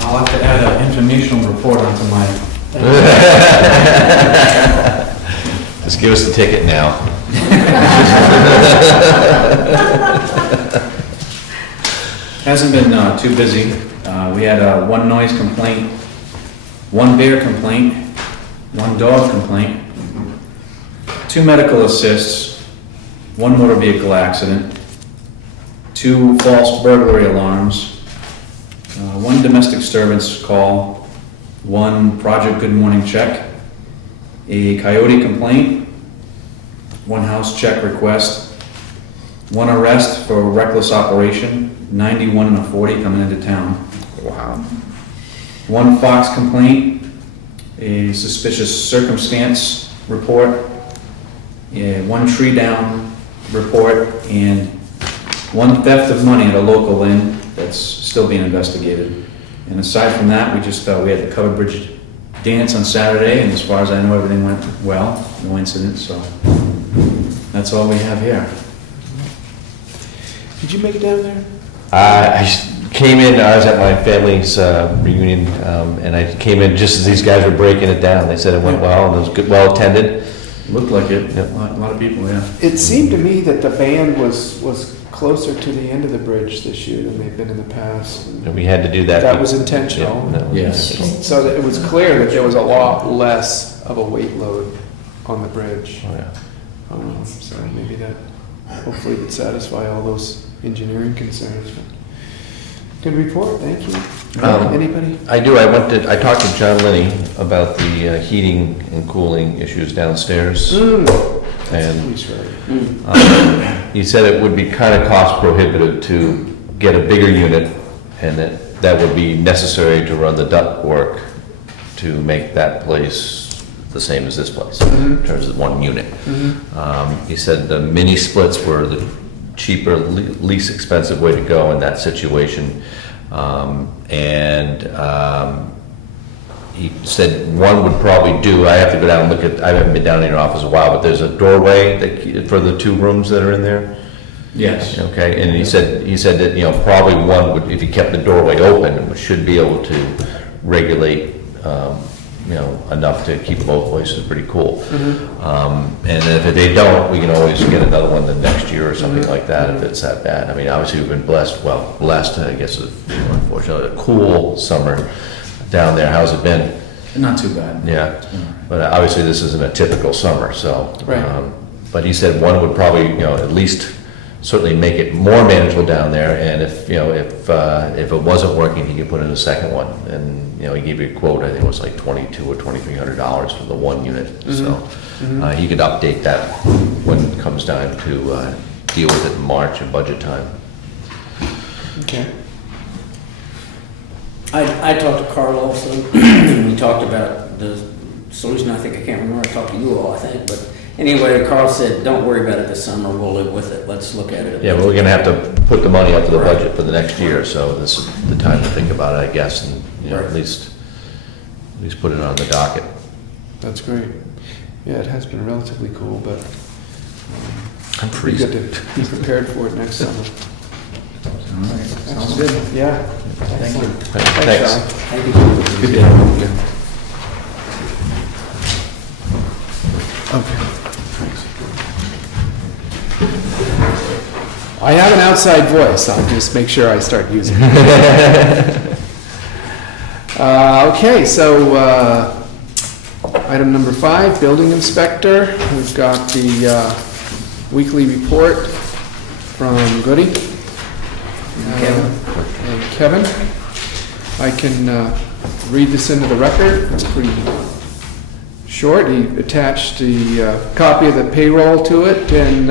I'll have to add an informational report onto my... Just give us the ticket now. Hasn't been too busy. We had one noise complaint, one bear complaint, one dog complaint, 2 medical assists, 1 motor vehicle accident, 2 false burglary alarms, 1 domestic disturbance call, 1 Project Good Morning check, a coyote complaint, 1 house check request, 1 arrest for reckless operation, 91 and a 40 coming into town. Wow. 1 fox complaint, a suspicious circumstance report, 1 tree down report, and 1 theft of money at a local inn that's still being investigated. And aside from that, we had the Covered Bridge dance on Saturday, and as far as I know, everything went well, no incidents, so that's all we have here. Did you make it down there? Came in, I was at my family's reunion, and I came in just as these guys were breaking it down. They said it went well, and it was good, well attended. Looked like it, Yep. a lot of people, yeah. It seemed to me that the band was closer to the end of the bridge this year than they've been in the past. And we had to do that. That was intentional. Yeah, no, Yes. So that it was clear that there was a lot less of a weight load on the bridge. Oh, yeah. So maybe that hopefully would satisfy all those engineering concerns. Good report, thank you. Anybody? I do. I talked to John Linney about the heating and cooling issues downstairs. And He's right. he said it would be kind of cost prohibitive to get a bigger unit, and that would be necessary to run the duct work to make that place the same as this place in terms of 1 unit. He said the mini splits were the cheaper, least expensive way to go in that situation. He said 1 would probably do. I have to go down and look at, I haven't been down in your office in a while, but there's a doorway for the 2 rooms that are in there. Yes. Okay, and he said that, probably 1 would, if you kept the doorway open, should be able to regulate, enough to keep both places pretty cool. And if they don't, we can always get another one the next year or something like that if it's that bad. I mean, obviously we've been blessed, I guess, unfortunately, a cool summer down there. How's it been? Not too bad. Yeah, but obviously this isn't a typical summer, so. Right. But he said 1 would probably, at least certainly make it more manageable down there, and if it wasn't working, he could put in a second one. And he gave you a quote, I think it was like $2,200 or $2,300 for the 1 unit. So he could update that when it comes time to deal with it in March and budget time. Okay. I talked to Carl also. We talked about the solution. I can't remember. I talked to you all, I think. But anyway, Carl said, don't worry about it this summer. We'll live with it. Let's look at it. Yeah, we're going to have to put the money up to the budget for the next year, so this is the time to think about it, I guess, and at least put it on the docket. That's great. Yeah, it has been relatively cool, but I'm we freezing. got to be prepared for it next summer. All right, sounds good. Yeah. Thank you. Thanks. Sean. Thank you. Good day. Okay. I have an outside voice. I'll just make sure I start using it. Okay, so item number 5, building inspector. We've got the weekly report from Goody. And Kevin. I can read this into the record. It's pretty short. He attached the copy of the payroll to it, and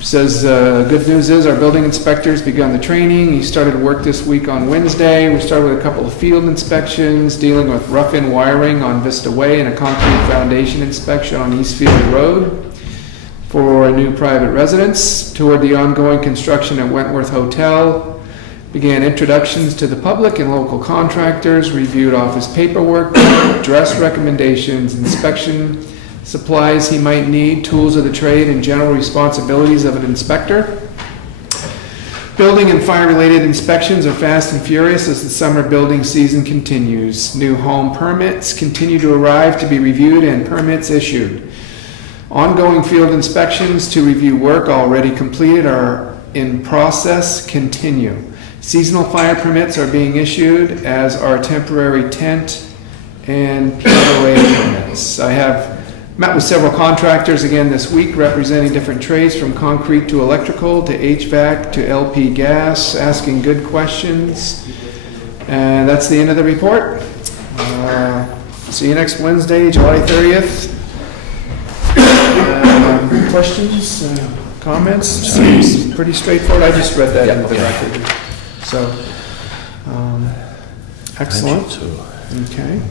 says, good news is our building inspector's begun the training. He started work this week on Wednesday. We started with a couple of field inspections, dealing with rough-in wiring on Vista Way and a concrete foundation inspection on Eastfield Road for a new private residence. Toured the ongoing construction at Wentworth Hotel. Began introductions to the public and local contractors. Reviewed office paperwork, dress recommendations, inspection supplies he might need, tools of the trade, and general responsibilities of an inspector. Building and fire-related inspections are fast and furious as the summer building season continues. New home permits continue to arrive to be reviewed and permits issued. Ongoing field inspections to review work already completed are in process continue. Seasonal fire permits are being issued, as are temporary tent and POA permits. I have met with several contractors again this week representing different trades from concrete to electrical to HVAC to LP gas, asking good questions. And that's the end of the report. See you next Wednesday, July 30th. Questions, comments? Seems pretty straightforward. I just read that into the record. So, excellent. Okay.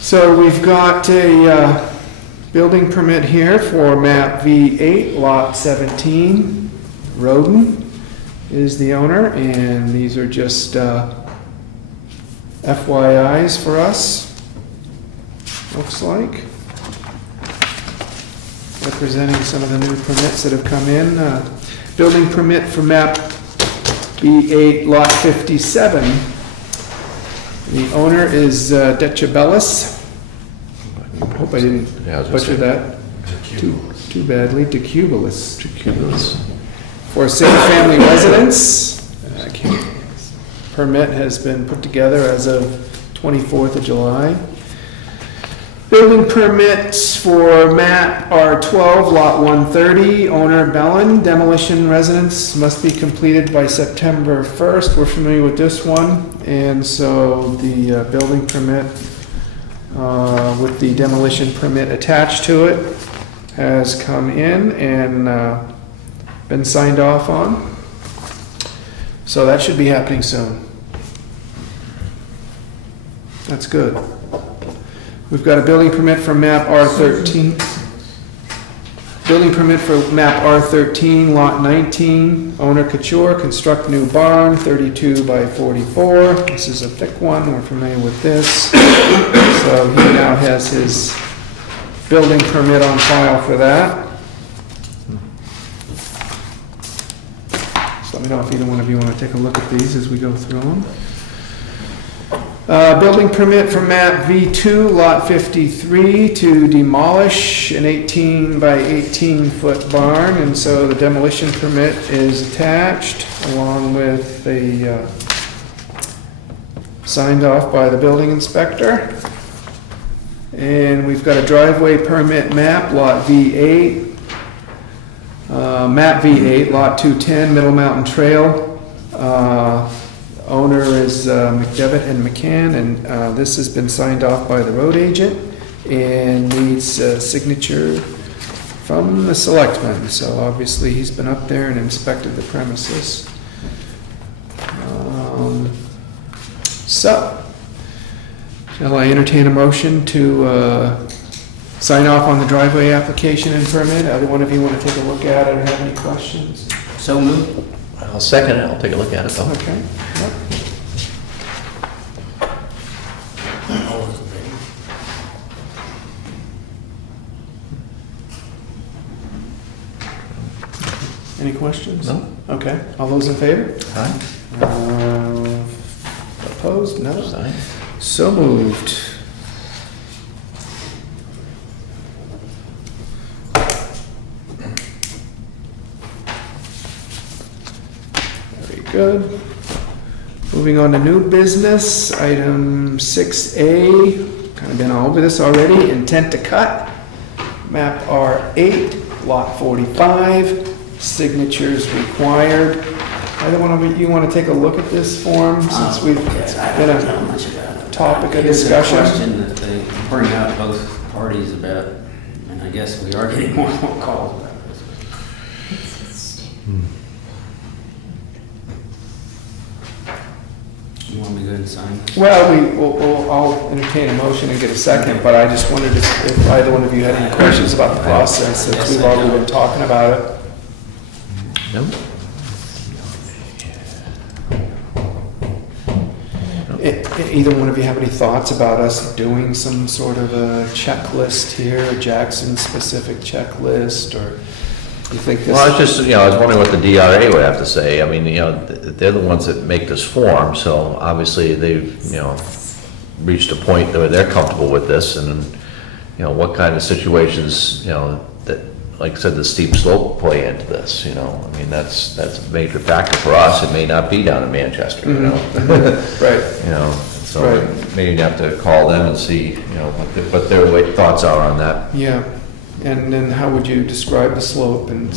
So we've got a building permit here for map V8, lot 17. Roden is the owner, and these are just FYIs for us, looks like. Representing some of the new permits that have come in. Building permit for map B8, lot 57. The owner is Decibellis. I hope I didn't butcher that too badly. Decibellis. For a single-family residence. Permit has been put together as of 24th of July. Building permits for map R12, lot 130, owner Bellin. Demolition residence must be completed by September 1st. We're familiar with this one. And so the building permit with the demolition permit attached to it has come in and been signed off on. So that should be happening soon. That's good. We've got a building permit for map R13. Building permit for map R13, lot 19, owner Couture, construct new barn, 32 by 44. This is a thick one, we're familiar with this. So he now has his building permit on file for that. So let me know if either one of you want to take a look at these as we go through them. Building permit for map V2, lot 53, to demolish an 18 by 18 foot barn, and so the demolition permit is attached along with the signed off by the building inspector. And we've got a driveway permit map, lot V8, map V8, lot 210, Middle Mountain Trail. Owner is McDevitt and McCann, and this has been signed off by the road agent and needs a signature from the Selectmen. So obviously he's been up there and inspected the premises. So, shall I entertain a motion to sign off on the driveway application and permit? Either one of you want to take a look at it or have any questions? So moved. I'll second it, I'll take a look at it though. Okay. Yep. Any questions? No. Okay, all those in favor? Aye. Opposed? No. Sign. So moved. Very good. Moving on to new business, item 6A, kind of been all over this already, intent to cut. Map R8, lot 45, signatures required. Either one of you want to take a look at this form since we've been a topic of discussion? Here's a question that they bring out both parties about, and I guess we are getting more and more calls about this. You want me to go ahead and sign this? Well, I'll entertain a motion and get a second, but I just wondered if either one of you had any questions about the process, since we've already been talking about it. No? Either one of you have any thoughts about us doing some sort of a checklist here, a Jackson-specific checklist, or You think this? Well, I was just, I was wondering what the DRA would have to say. I mean, they're the ones that make this form, so obviously they've, reached a point where they're comfortable with this, and, what kind of situations, that, like I said, the steep slope play into this, I mean, that's a major factor for us. It may not be down in Manchester, Right. So Right. maybe you have to call them and see, what their thoughts are on that. Yeah. And then how would you describe the slope? And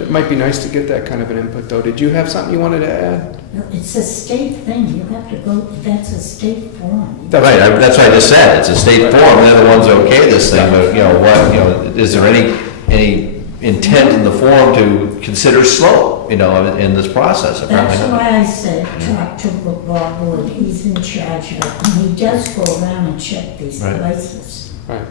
it might be nice to get that kind of an input, though. Did you have something you wanted to add? No, it's a state thing, you have to go, that's a state form. Right, that's what I just said, it's a state form, they're the ones that okay this thing, but, is there any intent in the form to consider slope, in this process? Apparently That's not. why I said, talk to Bob Wood, he's in charge of it, and he does go around and check these Right. places. Right.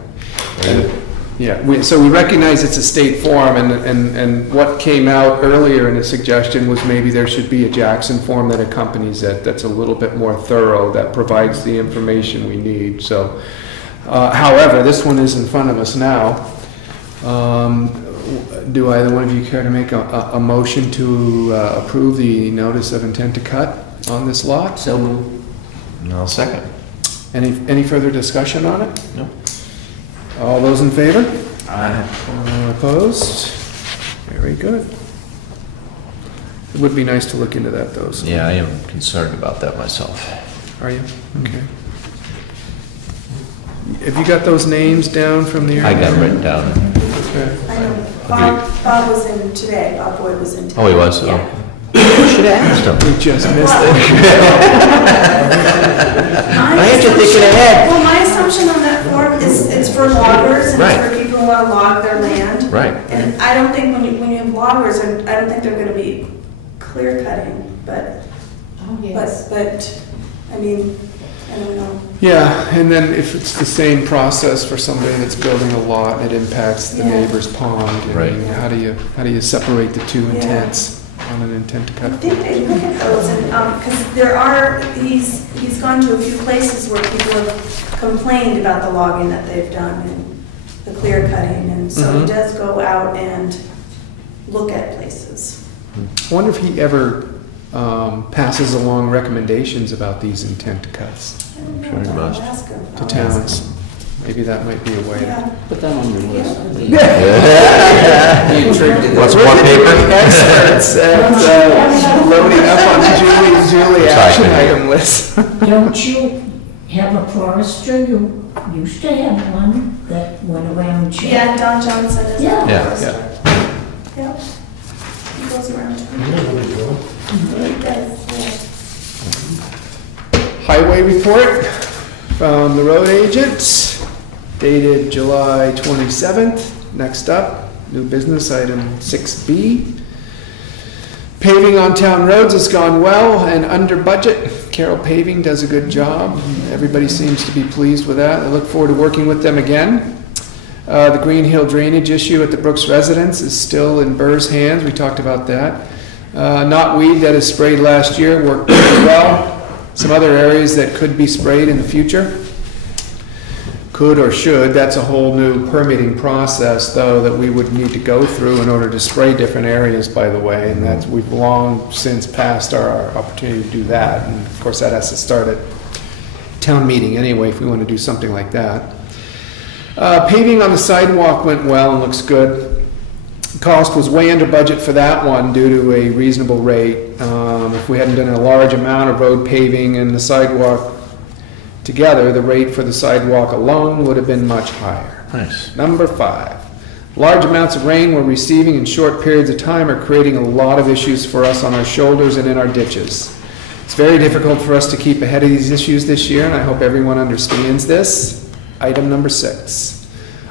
Yeah, so we recognize it's a state form, and what came out earlier in a suggestion was maybe there should be a Jackson form that accompanies it, that's a little bit more thorough, that provides the information we need, so. However, this one is in front of us now. Do either one of you care to make a motion to approve the notice of intent to cut on this lot? So moved. No, second. Any further discussion on it? No. All those in favor? Aye. Opposed? Very good. It would be nice to look into that, though. So. Yeah, I am concerned about that myself. Are you? Okay. Have you got those names down from the? I got them written down. Okay. I know, Bob was in today, Bob Boyd was in today. Oh, he was? Yeah. Oh. Should have asked him. We just missed it. I had you thinking ahead. Well, my assumption on that form is it's for loggers and Right. it's for people who want to log their land. Right. And I don't think when you have loggers, I don't think they're going to be clear cutting, but, Oh, yes. but, I mean, I don't know. Yeah, and then if it's the same process for somebody that's building a lot and it impacts the Yeah. neighbor's pond, I Right. mean, how do you separate the two Yeah. intents on an intent to I cut? think they look at those, and, because he's gone to a few places where people have complained about the logging that they've done and the clear cutting, and so he Mhm. does go out and look at places. I wonder if he ever passes along recommendations about these intent cuts I don't know, Sure he I'll must. ask him. to I'll ask towns. Maybe that might be a way. him. Yeah. Put that on your list. You want some more paper? Experts at loading up on Julie action Sorry. item list. Don't you have a forester, you used to have one that went around checking? Yeah, Don Johnson is. Yeah. Yeah. Yeah. Yep. He goes around. He does, yeah. Highway report from the road agent, dated July 27th. Next up, new business item 6B. Paving on town roads has gone well and under budget. Carroll Paving does a good job. Everybody seems to be pleased with that. I look forward to working with them again. The Green Hill drainage issue at the Brooks residence is still in Burr's hands. We talked about that. Knotweed that is sprayed last year worked pretty well. Some other areas that could be sprayed in the future. Could or should, that's a whole new permitting process, though, that we would need to go through in order to spray different areas, by the way, and that's, we've long since passed our opportunity to do that, and of course that has to start at town meeting anyway if we want to do something like that. Paving on the sidewalk went well and looks good. Cost was way under budget for that one due to a reasonable rate. If we hadn't done a large amount of road paving and the sidewalk together, the rate for the sidewalk alone would have been much higher. Nice. Number 5, large amounts of rain we're receiving in short periods of time are creating a lot of issues for us on our shoulders and in our ditches. It's very difficult for us to keep ahead of these issues this year, and I hope everyone understands this. Item number 6.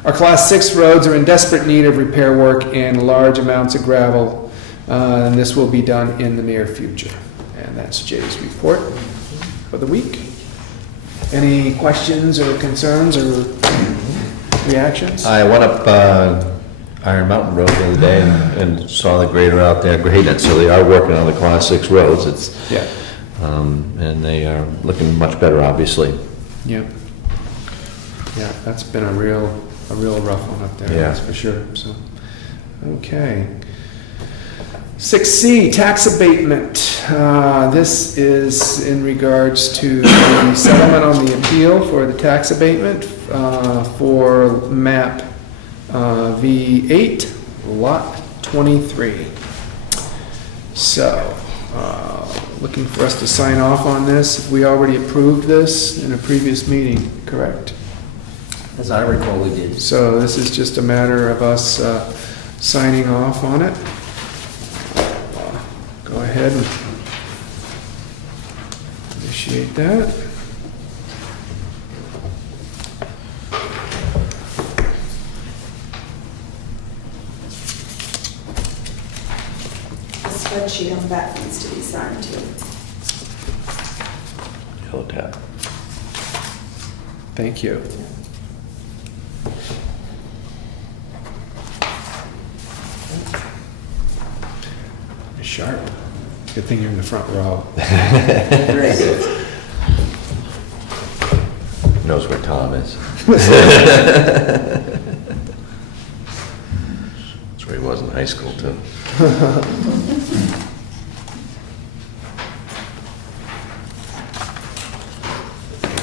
Our Class 6 roads are in desperate need of repair work and large amounts of gravel, and this will be done in the near future. And that's Jay's report for the week. Any questions or concerns or reactions? I went up Iron Mountain Road the other day and saw the grader out there grading it, so they are working on the Class 6 roads. It's, Yeah. and they are looking much better, obviously. Yeah. Yeah, that's been a real rough one up there, Yeah. that's for sure, so. Okay. 6C, tax abatement. This is in regards to the settlement on the appeal for the tax abatement for map V8, lot 23. So, looking for us to sign off on this. We already approved this in a previous meeting, correct? As I recall, we did. So this is just a matter of us signing off on it. Go ahead and initiate that. The spreadsheet on the back needs to be signed too. Yellow tab. Thank you. Sharp. Good thing you're in the front row. Very good. Knows where Tom is. That's where he was in high school, too.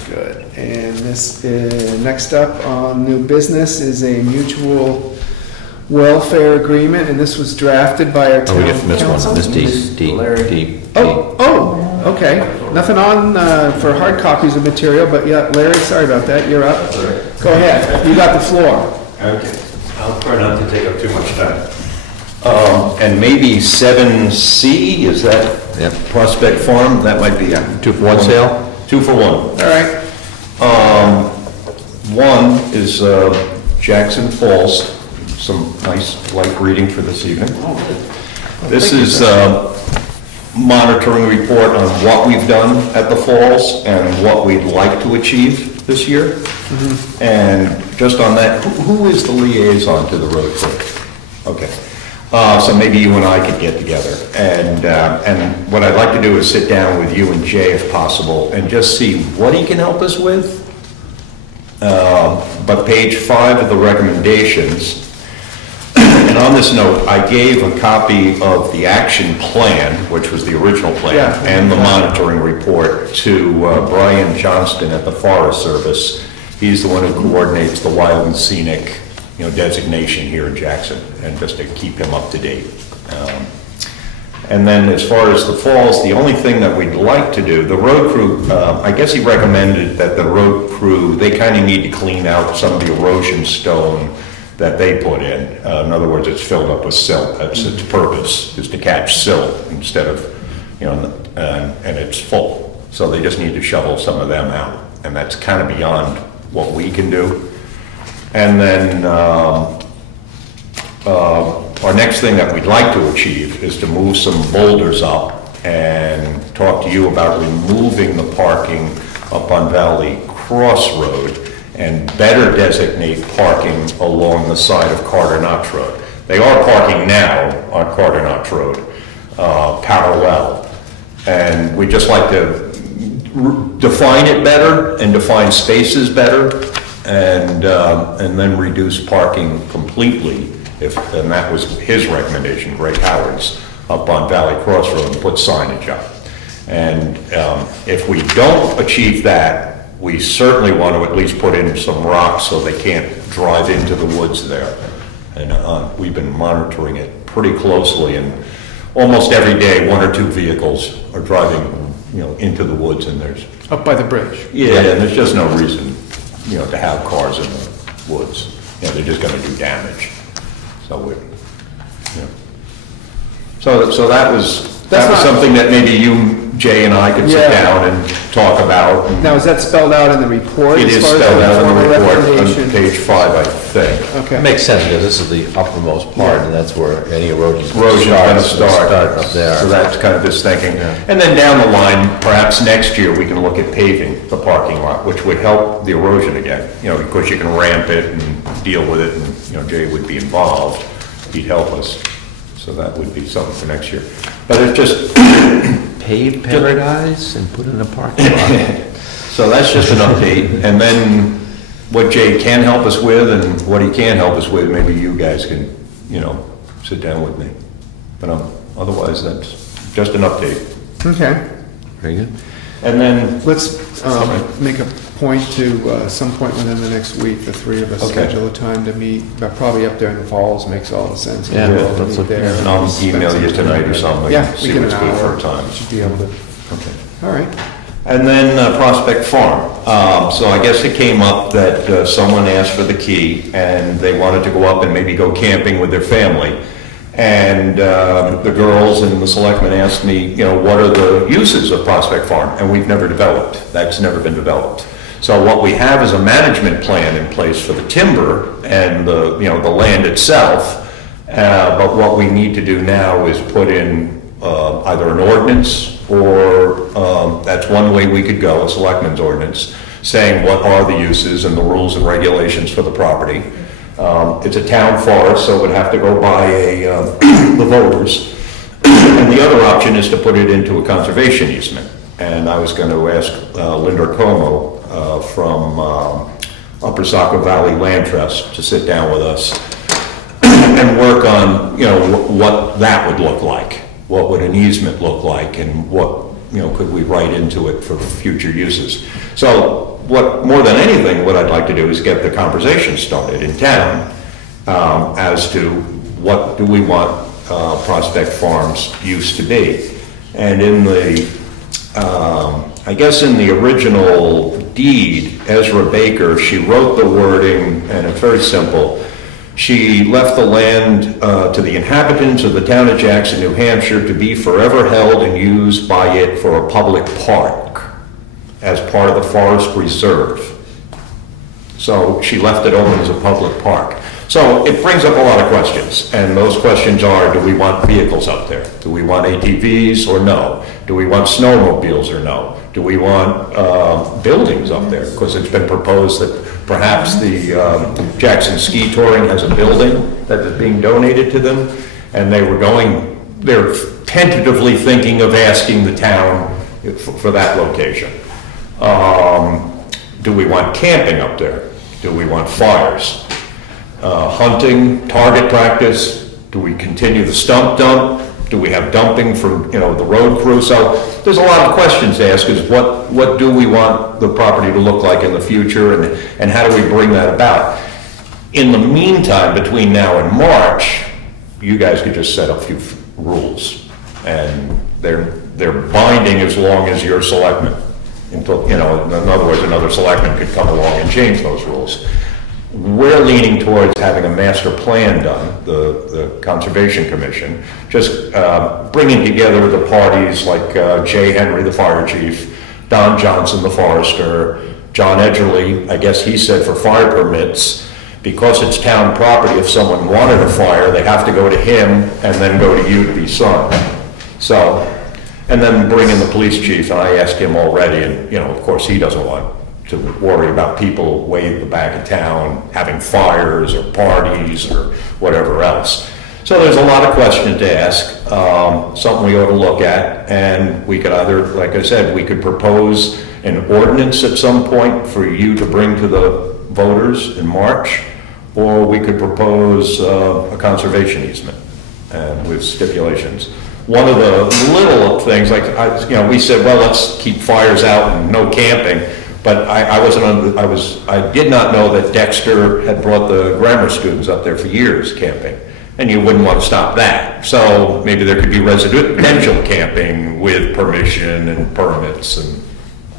Good. And this is, next up on new business is a mutual welfare agreement, and this was drafted by our Oh, town we get missed council. one. Miss D. Oh, okay. Nothing on for hard copies of material, but yeah, Larry, sorry about that. You're up. Go ahead. You got the floor. Okay, I'll try not to take up too much time. And maybe 7C, is that Yep. Prospect Farm? That might be. 2-for-1 sale? 2 for 1. All right. One is Jackson Falls, some nice light reading for this evening. This is monitoring report on what we've done at the falls and what we'd like to achieve this year. And just on that, who is the liaison to the road crew? Okay. So maybe you and I could get together. And what I'd like to do is sit down with you and Jay if possible and just see what he can help us with. But page 5 of the recommendations, and on this note, I gave a copy of the action plan, which was the original plan, Yeah. and the monitoring report to Brian Johnston at the Forest Service. He's the one who coordinates the wild and scenic, designation here in Jackson, and just to keep him up to date. And then as far as the falls, the only thing that we'd like to do, the road crew, I guess he recommended that the road crew, they kind of need to clean out some of the erosion stone that they put in. In other words, it's filled up with silt. That's its purpose, is to catch silt instead of, and it's full. So they just need to shovel some of them out. And that's kind of beyond what we can do. And then our next thing that we'd like to achieve is to move some boulders up and talk to you about removing the parking up on Valley Crossroad and better designate parking along the side of Carter Notch Road. They are parking now on Carter Notch Road, parallel. And we'd just like to define it better and define spaces better and then reduce parking completely, and that was his recommendation, Greg Howard's, up on Valley Crossroad and put signage up. And if we don't achieve that, we certainly want to at least put in some rocks so they can't drive into the woods there. And we've been monitoring it pretty closely, and almost every day, 1 or 2 vehicles are driving, into the woods, and there's... Up by the bridge. Yeah, and there's just no reason, to have cars in the woods. They're just gonna do damage. So we, So that was something that maybe you, Jay, and I could sit down and talk about. Now, is that spelled out in the report? It is as far as spelled out in the formal report on recommendation? page 5, I think. Okay. It makes sense, because this is the uppermost part, and that's where any erosion Erosion's gonna start. up there. So that's kind of this thinking. And then down the line, perhaps next year, we can look at paving the parking lot, which would help the erosion again. Because you can ramp it and deal with it, and, Jay would be involved. He'd help us. So that would be something for next year. But it's just... Pave paradise and put in a parking lot. So that's just an update. And then what Jay can help us with and what he can't help us with, maybe you guys can, sit down with me. But otherwise, that's just an update. Okay. Very good. And then, Let's make a point to, some point within the next week, the three of us Okay. schedule a time to meet, but probably up there in the falls makes all the sense. in the Yeah, world to let's meet look- there and I'll spend email some you time tonight or there. something. Yeah, See we can what's an good for hour. a time. Should be able to, Okay. all right. And then Prospect Farm. So I guess it came up that someone asked for the key and they wanted to go up and maybe go camping with their family. And the girls and the selectmen asked me, you know, what are the uses of Prospect Farm? And we've never developed. That's never been developed. So what we have is a management plan in place for the timber and the, you know, the land itself. But what we need to do now is put in either an ordinance or that's one way we could go, a selectmen's ordinance, saying what are the uses and the rules and regulations for the property. It's a town forest, so it would have to go by the voters. And the other option is to put it into a conservation easement. And I was going to ask Linda Como from Upper Saco Valley Land Trust to sit down with us and work on, you know, what that would look like. What would an easement look like, and what, you know, could we write into it for future uses? So what, more than anything, what I'd like to do is get the conversation started in town as to what do we want Prospect Farm's use to be. And in the, I guess in the original deed, Ezra Baker, she wrote the wording, and it's very simple. She left the land to the inhabitants of the town of Jackson, New Hampshire, to be forever held and used by it for a public park as part of the forest reserve. So she left it open as a public park. So it brings up a lot of questions, and those questions are, do we want vehicles up there? Do we want ATVs or no? Do we want snowmobiles or no? Do we want buildings up there? Because it's been proposed that perhaps the Jackson Ski Touring has a building that is being donated to them, and they're tentatively thinking of asking the town for that location. Do we want camping up there? Do we want fires? Hunting, target practice? Do we continue the stump dump? Do we have dumping from, you know, the road crew? So there's a lot of questions to ask, is what do we want the property to look like in the future, and how do we bring that about? In the meantime, between now and March, you guys could just set up a few rules, and they're binding as long as you're selectmen. Until, you know, in other words, another selectman could come along and change those rules. We're leaning towards having a master plan done, the Conservation Commission, just bringing together the parties like Jay Henry, the fire chief, Don Johnson, the forester, John Edgerly. I guess he said for fire permits, because it's town property, if someone wanted a fire, they have to go to him and then go to you to be signed. So, and then bring in the police chief, and I asked him already, and, you know, of course, he doesn't want to worry about people way at the back of town having fires or parties or whatever else. So there's a lot of questions to ask, something we ought to look at, and we could either, like I said, we could propose an ordinance at some point for you to bring to the voters in March, or we could propose a conservation easement and with stipulations. One of the little things, like, you know, we said, well, let's keep fires out and no camping. But I did not know that Dexter had brought the grammar students up there for years camping, and you wouldn't want to stop that. So maybe there could be residential camping with permission and permits, and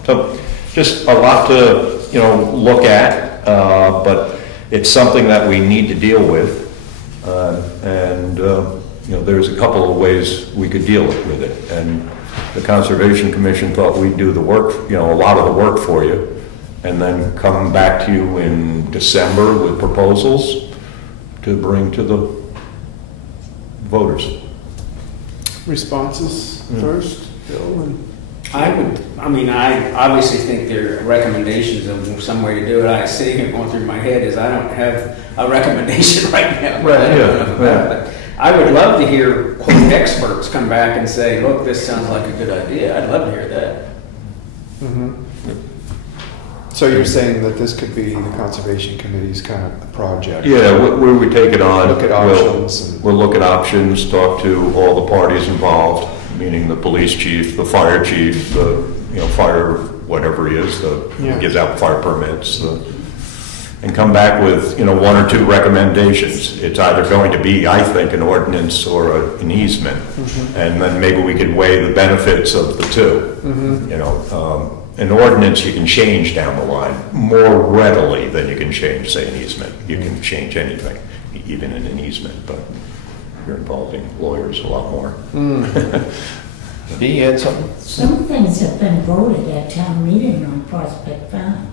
so just a lot to, you know, look at. But it's something that we need to deal with, and you know, there's a couple of ways we could deal with it. And the Conservation Commission thought we'd do the work, you know, a lot of the work for you, and then come back to you in December with proposals to bring to the voters. Responses first, Bill? And I obviously think there are recommendations of some way to do it. I see it going through my head is I don't have a recommendation right now. Right, yeah. I would love to hear experts come back and say, look, this sounds like a good idea. I'd love to hear that. Mm-hmm. So you're saying that this could be the Conservation Committee's kind of project? Yeah, where we take it on. Look at options. We'll look at options, talk to all the parties involved, meaning the police chief, the fire chief, the, fire, whatever he is, Yeah. gives out fire permits, and come back with, 1 or 2 recommendations. It's either going to be, I think, an ordinance or an easement. And then maybe we could weigh the benefits of the two. An ordinance you can change down the line more readily than you can change, say, an easement. You can change anything, even in an easement, but you're involving lawyers a lot more. Did you add something? Some things have been voted at town meeting on Prospect Farm.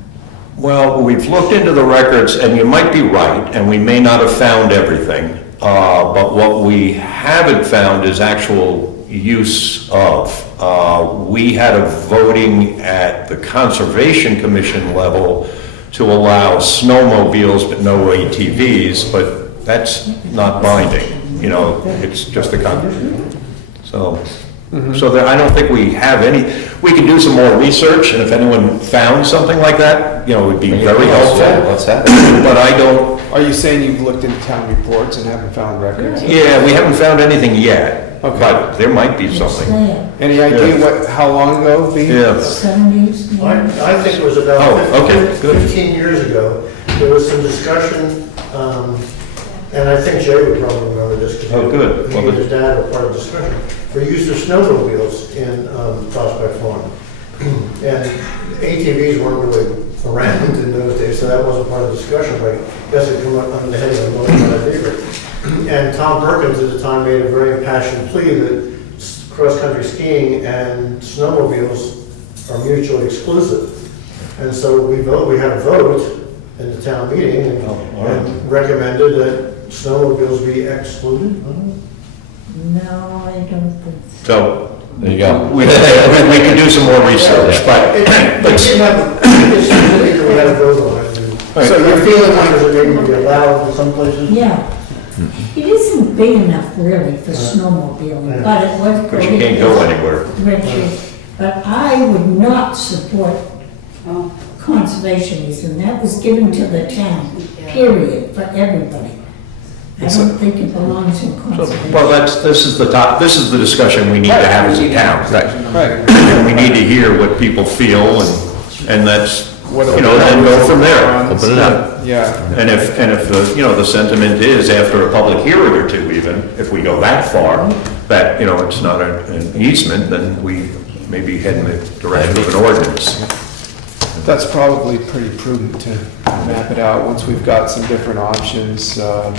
Well, we've looked into the records, and you might be right, and we may not have found everything, but what we haven't found is actual use of. We had a voting at the Conservation Commission level to allow snowmobiles but no ATVs, but that's not binding. It's just a So I don't think we have any. We can do some more research, and if anyone found something like that, it would be very helpful. What's that? But I don't. Are you saying you've looked into town reports and haven't found records? Yeah, we haven't found anything yet. Okay. But there might be It's something. there. Any idea how long ago, V? Yeah. 70s, maybe? I think it was about Oh, okay, good. 15 years ago. There was some discussion, and I think Jay would probably remember this. Because Oh, good. He and his dad were part of the discussion. For use of snowmobiles in Prospect Farm. And ATVs weren't really around in those days, so that wasn't part of the discussion, but I guess it came up on the head of the motor. And Tom Perkins at the time made a very impassioned plea that cross-country skiing and snowmobiles are mutually exclusive. And so we had a vote in the town meeting and recommended that snowmobiles be excluded. No, I don't think so. So There you go. we can do some more research, but We had a vote on it. So you're feeling like Does it need to be allowed in some places? Yeah. It isn't big enough really for snowmobiling, but it was. But you can't go anywhere. Richard, but I would not support conservation easement. That was given to the town, period, for everybody. I don't think it belongs in conservation. Well, this is the discussion we need to have as a town. Right. And we need to hear what people feel, and that's, then go from there. Open it up. Yeah. And if the sentiment is after a public hearing or two even, if we go that far, that, it's not an easement, then we maybe head in the direction of an ordinance. That's probably pretty prudent to map it out once we've got some different options, have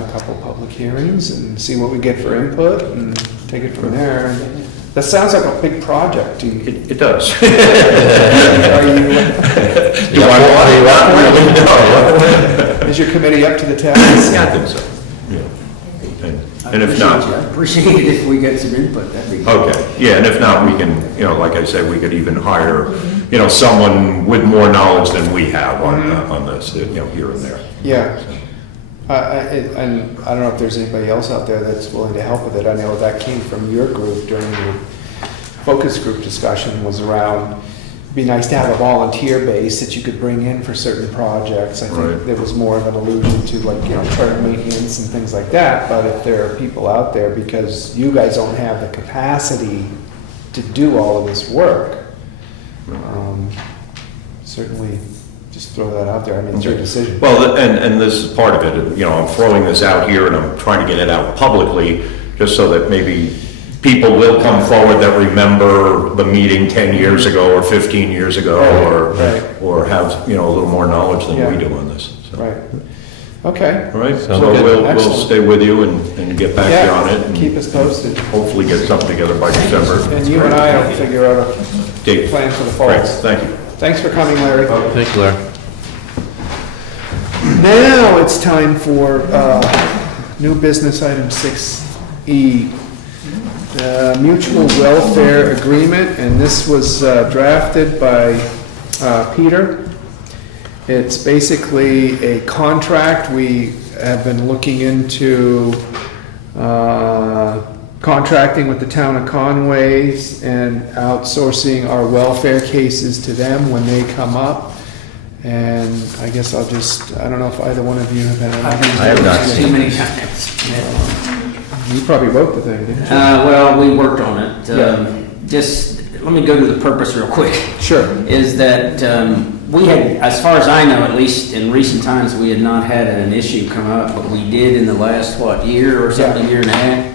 a couple public hearings and see what we get for input and take it from there. And that sounds like a big project. It does. Are you, Do I want? is your committee up to the task? Yeah, I think so. Yeah. And if not, I'd appreciate it if we get some input, that'd be good. okay, yeah, and if not, we can, like I said, we could even hire, someone with more knowledge than we have on this, here and there. Yeah. And I don't know if there's anybody else out there that's willing to help with it. I know that came from your group during the focus group discussion, was around, it'd be nice to have a volunteer base that you could bring in for certain projects. I think Right. there was more of an allusion to turn maintenance and things like that. But if there are people out there, because you guys don't have the capacity to do all of this work, certainly just throw that out there. I mean, it's your decision. Well, and this is part of it, I'm throwing this out here and I'm trying to get it out publicly, just so that maybe people will come forward that remember the meeting 10 years ago or 15 years ago, or have, a little more knowledge than we do on this. So. Right. Okay. All right, so good. we'll Excellent. stay with you and get back to you on it. And keep us posted. hopefully get something together by December. And you and I will figure out a Date. plan for the fall. Great, thank you. Thanks for coming, Larry. Thank you, Larry. Now it's time for new business item 6E. The mutual welfare agreement, and this was drafted by Peter. It's basically a contract. We have been looking into contracting with the town of Conway and outsourcing our welfare cases to them when they come up. And I guess I don't know if either one of you have had anything. I have not Too seen many it. times. You probably wrote the thing, didn't you? Well, we worked on it. Yeah. Just, let me go to the purpose real quick. Sure. Is that we had, as far as I know, at least in recent times, we had not had an issue come up, but we did in the last, year or something, year and a half.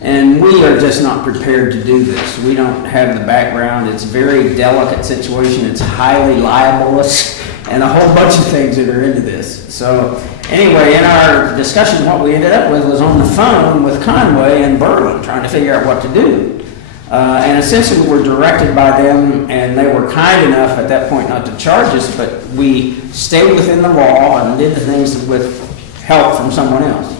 And we are just not prepared to do this. We don't have the background. It's a very delicate situation. It's highly libelous and a whole bunch of things that are into this. So anyway, in our discussion, what we ended up with was on the phone with Conway and Berlin, trying to figure out what to do. And essentially we're directed by them, and they were kind enough at that point not to charge us, but we stayed within the law and did the things with help from someone else.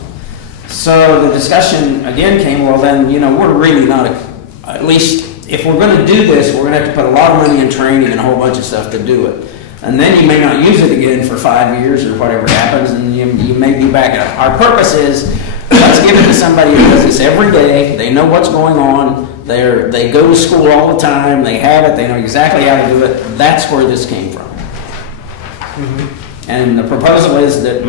So the discussion again came, well then, we're really not, at least if we're going to do this, we're going to have to put a lot of money in training and a whole bunch of stuff to do it. And then you may not use it again for 5 years or whatever happens, and you may be back at it. Our purpose is, let's give it to somebody who does this every day. They know what's going on. They go to school all the time. They have it. They know exactly how to do it. That's where this came from. Mm-hmm. And my proposal is that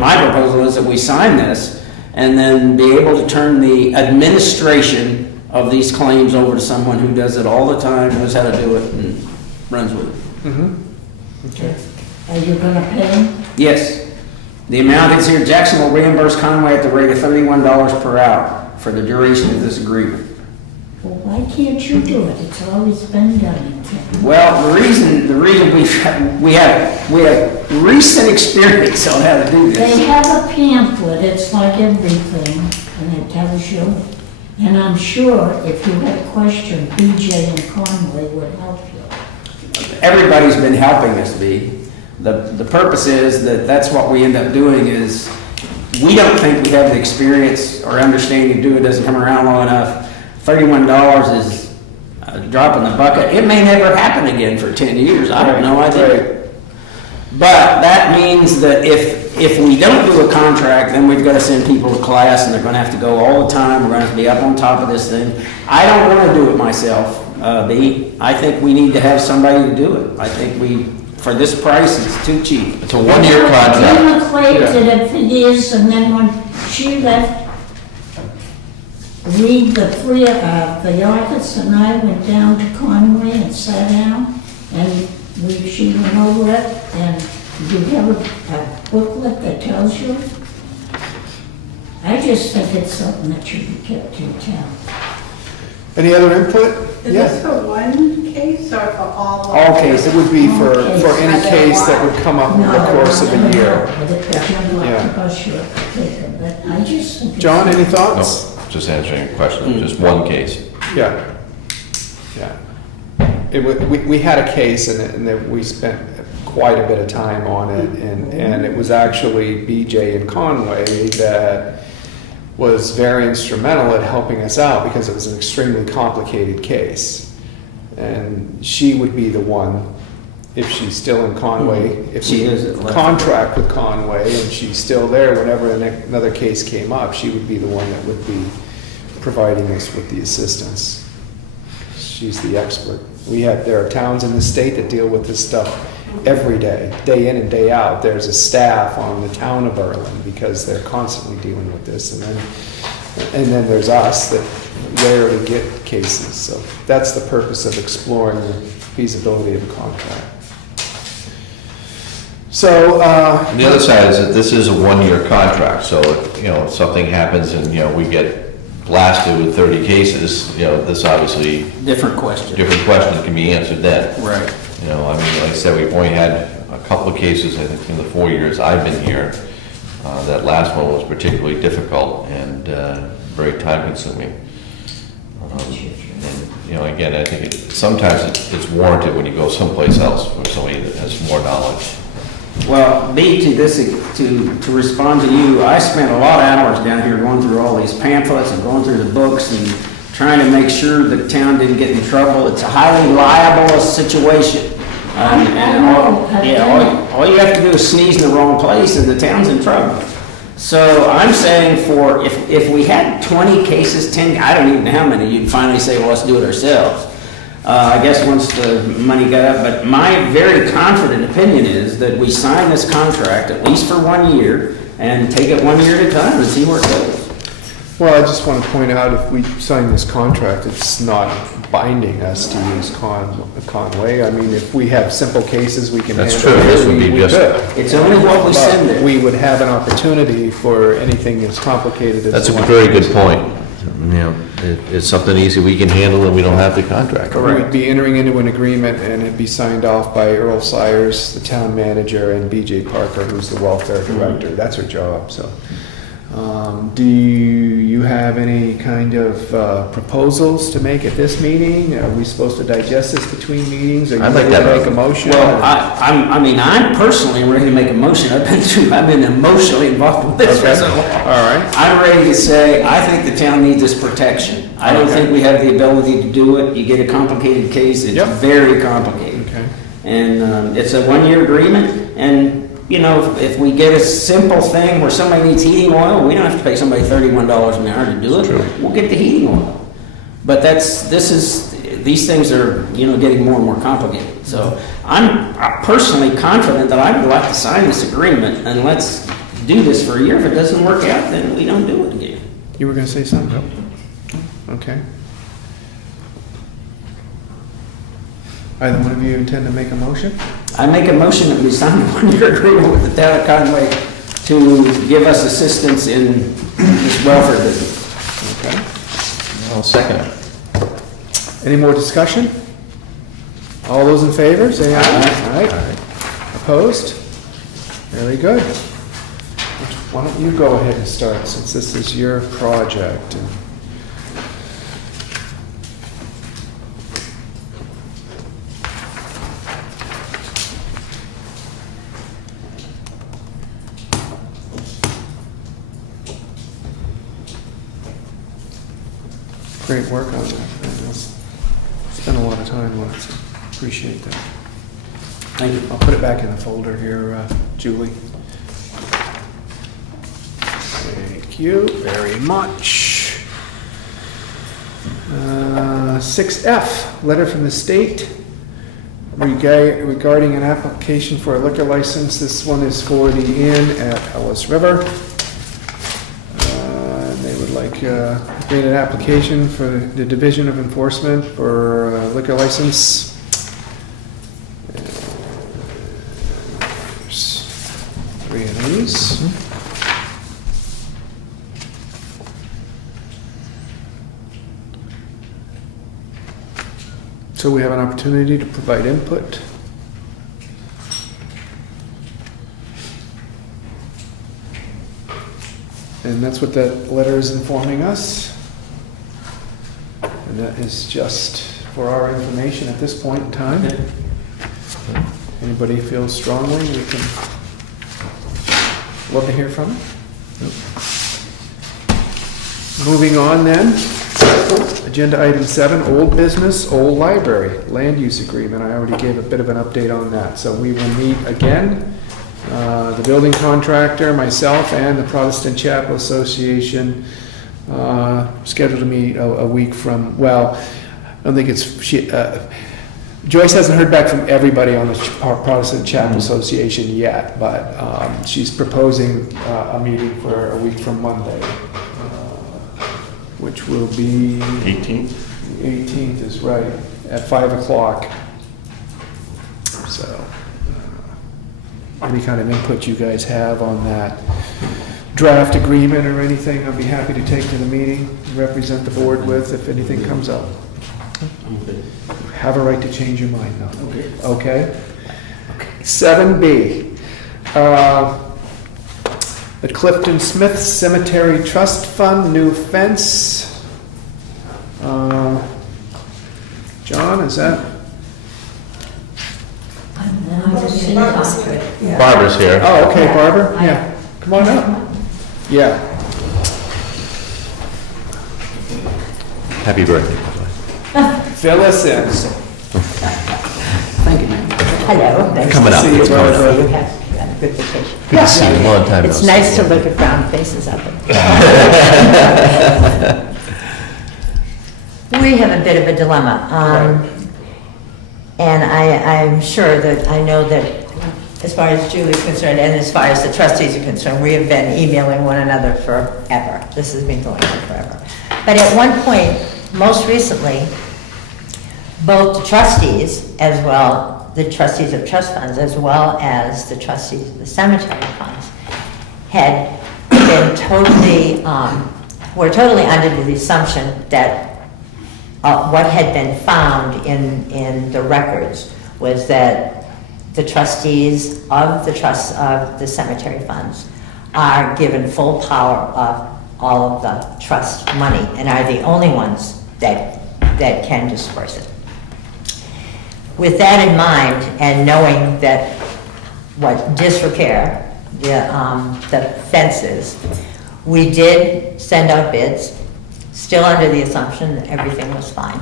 we sign this and then be able to turn the administration of these claims over to someone who does it all the time, knows how to do it, and runs with it. Mm-hmm. Okay. Are you gonna pay him? Yes. The amount is here. Jackson will reimburse Conway at the rate of $31 per hour for the duration of this agreement. Well, why can't you do it? It's always been done in town. Well, the reason we have recent experience on how to do this. They have a pamphlet, it's like everything, and it tells you. And I'm sure if you had a question, BJ and Conway would help you. Everybody's been helping us, B. The purpose is that's what we end up doing is we don't think we have the experience or understanding to do it. Doesn't come around long enough. $31 is a drop in the bucket. It may never happen again for 10 years. I have no idea. Right. But that means that if we don't do a contract, then we've got to send people to class, and they're going to have to go all the time. We're going to have to be up on top of this thing. I don't want to do it myself, B. I think we need to have somebody to do it. I think for this price, it's too cheap. It's a one-year contract. Dina Clay did it for years, and then when she left, the office and I went down to Conway and sat down, and she went over it, and you have a booklet that tells you. I just think it's something that should be kept in town. Any other input? Is this for one case or for all? All cases. It would be for any case that would come up in the course of a year. I just think John, any thoughts? No, just answering a question, just one case. Yeah. We had a case and we spent quite a bit of time on it, and it was actually BJ and Conway that was very instrumental at helping us out because it was an extremely complicated case. And she would be the one, if she's still in Conway, if she we contract with Conway and she's still there, whenever another case came up, she would be the one that would be providing us with the assistance. She's the expert. There are towns in the state that deal with this stuff every day in and day out. There's a staff on the town of Berlin because they're constantly dealing with this, and then there's us that rarely get cases. So that's the purpose of exploring the feasibility of a contract. So the other side is that this is a one-year contract. So if something happens and we get blasted with 30 cases, this obviously different questions can be answered then. Right. Like I said, we've only had a couple of cases, I think, in the 4 years I've been here. That last one was particularly difficult and very time-consuming. And again, I think sometimes it's warranted when you go someplace else for somebody that has more knowledge. Well, B, to respond to you, I spent a lot of hours down here going through all these pamphlets and going through the books and trying to make sure the town didn't get in trouble. It's a highly liable situation. All you have to do is sneeze in the wrong place and the town's in trouble. So I'm saying for, if we had 20 cases, 10, I don't even know how many, you'd finally say, well, let's do it ourselves. I guess once the money got up, but my very confident opinion is that we sign this contract at least for 1 year and take it 1 year at a time and see where it goes. Well, I just want to point out, if we sign this contract, it's not binding us to use Conway. I mean, if we have simple cases, we can handle it. That's true. This would be we just- could. It's only what we send But it. we would have an opportunity for anything as complicated as. That's a the one- very good point. You know, it's something easy we can handle and we don't have the contract. We would be entering into an agreement and it'd be signed off by Earl Sires, the town manager, and BJ Parker, who's the welfare director. That's her job, so. Do you have any kind of proposals to make at this meeting? Are we supposed to digest this between meetings? Are you I'd like ready to to have make a motion? Well, I'm personally ready to make a motion. I've been emotionally involved with this for Okay. so long. All right. I'm ready to say, I think the town needs this protection. I don't Okay. think we have the ability to do it. You get a complicated case, it's Yep. very complicated. Okay. And it's a 1 year agreement, and, you know, if we get a simple thing where somebody needs heating oil, we don't have to pay somebody $31 an hour to do it. We'll get the heating oil. But these things are, you know, getting more and more complicated. So I'm personally confident that I would like to sign this agreement, and let's do this for a year. If it doesn't work out, then we don't do it again. You were gonna say something? Okay. Either one of you intend to make a motion? I make a motion that we sign a 1 year agreement with the town of Conway to give us assistance in this welfare business. Okay. I'll second it. Any more discussion? All those in favor, say aye. Aye. Opposed? Very good. Why don't you go ahead and start, since this is your project? Great work on that. Spent a lot of time on it, so appreciate that. Thank you. I'll put it back in the folder here, Julie. Thank you very much. 6F, letter from the state regarding an application for a liquor license. This one is for the inn at Ellis River. They would like made an application for the Division of Enforcement for a liquor license. There's 3 of these. So we have an opportunity to provide input. And that's what that letter is informing us. And that is just for our information at this point in time. Anybody feels strongly, we can love to hear from it. Moving on then. Agenda item 7, old business, old library, land use agreement. I already gave a bit of an update on that. So we will meet again. The building contractor, myself, and the Protestant Chapel Association scheduled to meet a week from, well, I don't think it's, Joyce hasn't heard back from everybody on the Protestant Chapel Association yet, but she's proposing a meeting for a week from Monday, which will be... 18th? 18th is right, at 5 o'clock. So, any kind of input you guys have on that draft agreement or anything, I'd be happy to take to the meeting, represent the board with if anything comes up. Have a right to change your mind, though. Okay? 7B. The Clifton Smith Cemetery Trust Fund, new fence. John, is that? Barbara's here. Oh, okay, Barbara, yeah. Come on up. Yeah. Happy birthday. Fill us in. Thank you, ma'am. Hello. Coming up. See you, It's coming up. Barbara. good vacation. Good to see you. Long time no It's see. nice to look at brown faces up there. We have a bit of a dilemma. And I'm sure that, I know that as far as Julie's concerned and as far as the trustees are concerned, we have been emailing one another forever. This has been going on forever. But at one point, most recently, both the trustees as well, the trustees of trust funds as well as the trustees of the cemetery funds had been totally, were totally under the assumption that what had been found in the records was that the trustees of the cemetery funds are given full power of all of the trust money and are the only ones that can disperse it. With that in mind, and knowing that what disrepair, the fences, we did send out bids, still under the assumption that everything was fine,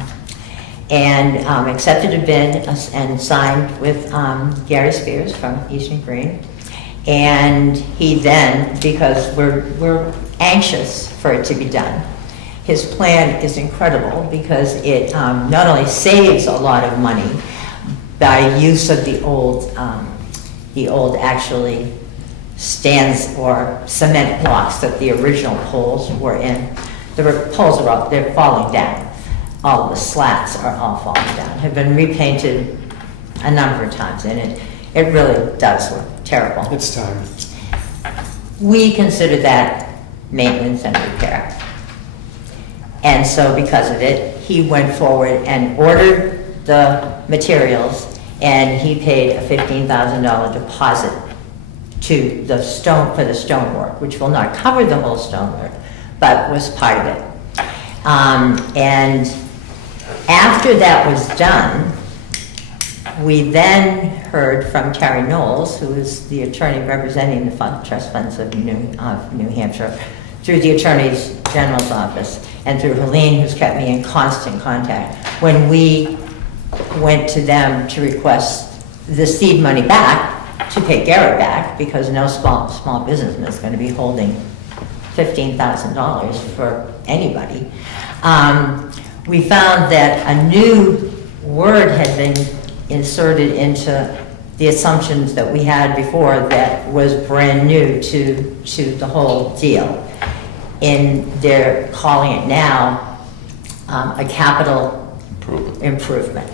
and accepted a bid and signed with Gary Spears from Eastern Green. And he then, because we're anxious for it to be done, his plan is incredible because it not only saves a lot of money by use of the old actually stands or cement blocks that the original poles were in. The poles are all, they're falling down. All of the slats are all falling down, have been repainted a number of times, and it really does look terrible. It's time. We consider that maintenance and repair. And so because of it, he went forward and ordered the materials, and he paid a $15,000 deposit to the stone, for the stonework, which will not cover the whole stonework, but was part of it. And after that was done, we then heard from Terry Knowles, who is the attorney representing the trust funds of New Hampshire, through the Attorney General's office, and through Helene, who's kept me in constant contact. When we went to them to request the seed money back, to pay Garrett back, because no small businessman is going to be holding $15,000 for anybody, we found that a new word had been inserted into the assumptions that we had before that was brand new to the whole deal. And they're calling it now a capital improvement.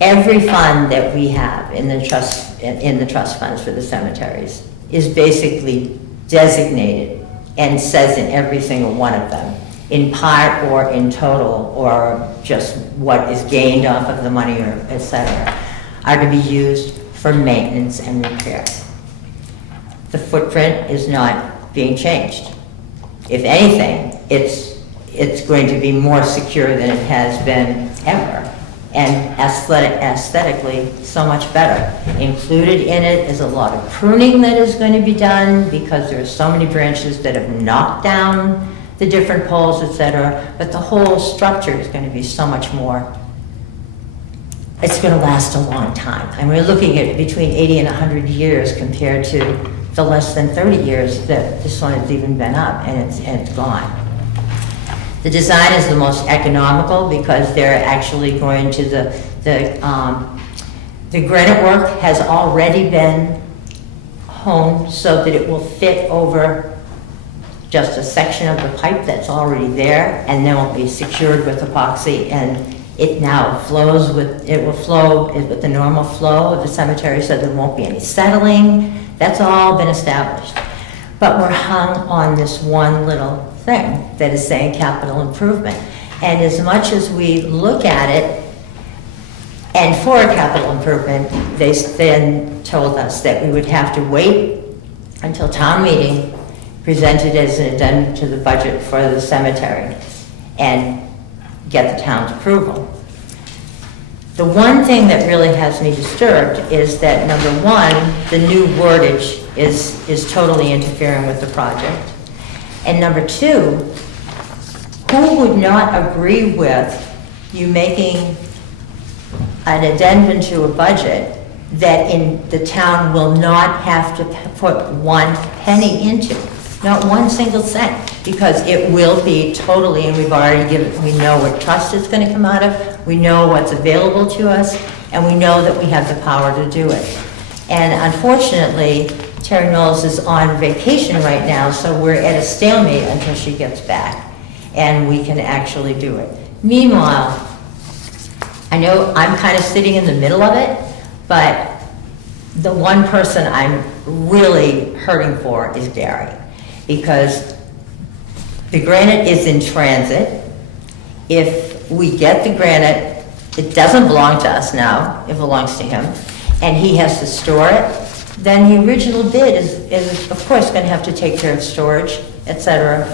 Every fund that we have in the trust funds for the cemeteries is basically designated and says in every single one of them, in part or in total, or just what is gained off of the money, or et cetera, are to be used for maintenance and repair. The footprint is not being changed. If anything, it's going to be more secure than it has been ever, and aesthetically so much better. Included in it is a lot of pruning that is going to be done because there are so many branches that have knocked down the different poles, etc. But the whole structure is going to be so much more, it's going to last a long time. And we're looking at between 80 and 100 years compared to the less than 30 years that this one has even been up, and it's gone. The design is the most economical because they're actually going to the granite work has already been honed so that it will fit over just a section of the pipe that's already there, and then will be secured with epoxy, and it now flows with, it will flow with the normal flow of the cemetery, so there won't be any settling. That's all been established. But we're hung on this one little thing that is saying capital improvement. And as much as we look at it, and for a capital improvement, they then told us that we would have to wait until town meeting presented as an addendum to the budget for the cemetery and get the town's approval. The one thing that really has me disturbed is that, number one, the new wordage is totally interfering with the project. And number two, who would not agree with you making an addendum to a budget that the town will not have to put 1 penny into, not 1 single cent, because it will be totally, and we've already we know what trust it's going to come out of, we know what's available to us, and we know that we have the power to do it. And unfortunately, Terry Knowles is on vacation right now, so we're at a stalemate until she gets back, and we can actually do it. Meanwhile, I know I'm kind of sitting in the middle of it, but the one person I'm really hurting for is Gary, because the granite is in transit. If we get the granite, it doesn't belong to us now, it belongs to him, and he has to store it, then the original bid is of course going to have to take care of storage, etc.,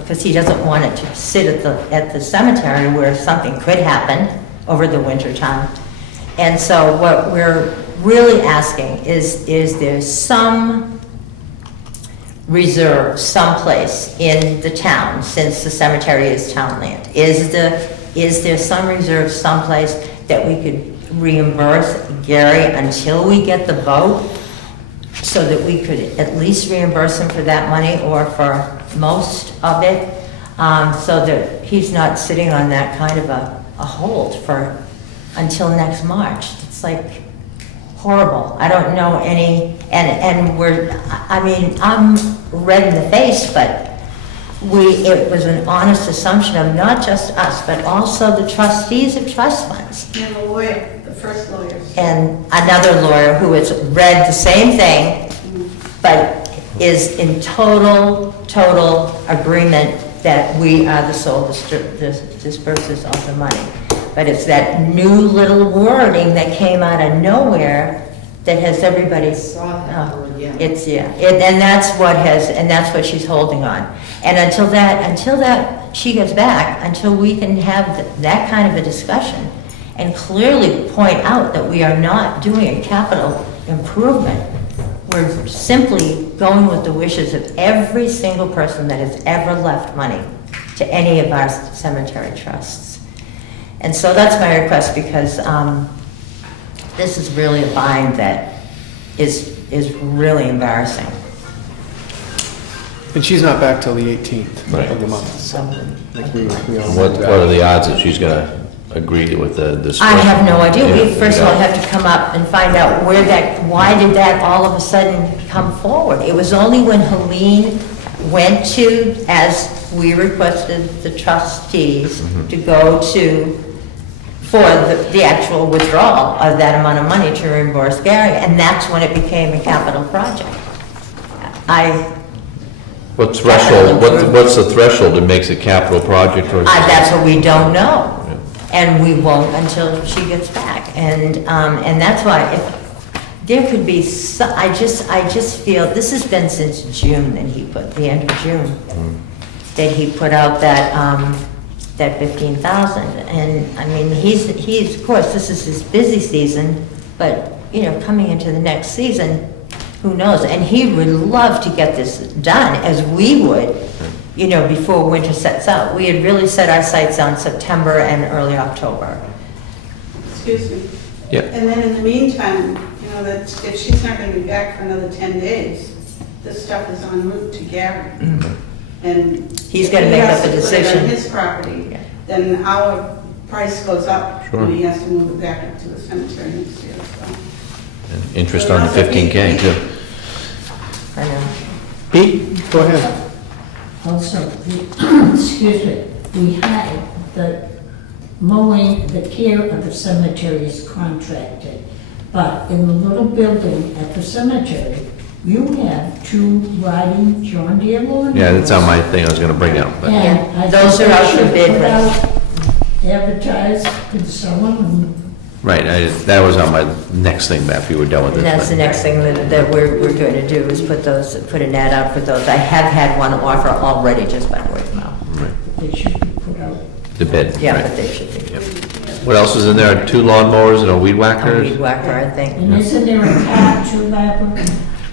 because he doesn't want it to sit at the cemetery where something could happen over the winter time. And so what we're really asking is there some reserve someplace in the town, since the cemetery is town land? Is there some reserve someplace that we could reimburse Gary until we get the vote, so that we could at least reimburse him for that money or for most of it, so that he's not sitting on that kind of a hold until next March? It's like horrible. I don't know any, and I'm red in the face, but it was an honest assumption of not just us, but also the trustees of trust funds. And the lawyer, the first lawyer. And another lawyer who has read the same thing, but is in total agreement that we are the sole dispersers of the money. But it's that new little wording that came out of nowhere that has everybody. Saw that word, yeah. And that's what she's holding on. And until that she gets back, until we can have that kind of a discussion and clearly point out that we are not doing a capital improvement, we're simply going with the wishes of every single person that has ever left money to any of our cemetery trusts. And so that's my request, because this is really a bind that is really embarrassing. And she's not back till the 18th Right. of the month, so I think we all know What that. are the odds that she's going to agree with this? I have no idea. Yeah, We first of all yeah. have to come up and find out why did that all of a sudden come forward? It was only when Helene went to, as we requested the trustees to go to, for the actual withdrawal of that amount of money to reimburse Gary, and that's when it became a capital project. What's the threshold that makes a capital project? Or That's what we don't know. And we won't until she gets back. And that's why if there could be, I just feel, this has been since June, and the end of June, that he put out that 15,000. And I mean, he's, of course, this is his busy season, but, coming into the next season, who knows? And he would love to get this done, as we would, before winter sets out. We had really set our sights on September and early October. Excuse me. Yeah. And then in the meantime, that if she's not going to be back for another 10 days, this stuff is en route to Gary. And He's going to make up a if he has to put it decision. on his property, then our price goes up when he has to move it back up to the cemetery next year. So. And interest on the 15K too. I know. Pete, go ahead. Also, excuse me, we had the mowing, the care of the cemetery is contracted, but in the little building at the cemetery, you have 2 riding John Deere lawnmowers. Yeah, that's on my thing I was going to bring up. But And I Those think are out they for should bid, put right? out, advertise, could someone, right, that was on my next thing, Matt, if you were done with And this. that's the next thing that we're going to do, is put an ad out for those. I have had one offer already, just by word of mouth. they should be put out. The bid. Yeah, right. but they should be. Yep. What else is in there? 2 lawnmowers and a weed whacker? A weed whacker, I think. And isn't there a car too, Barbara?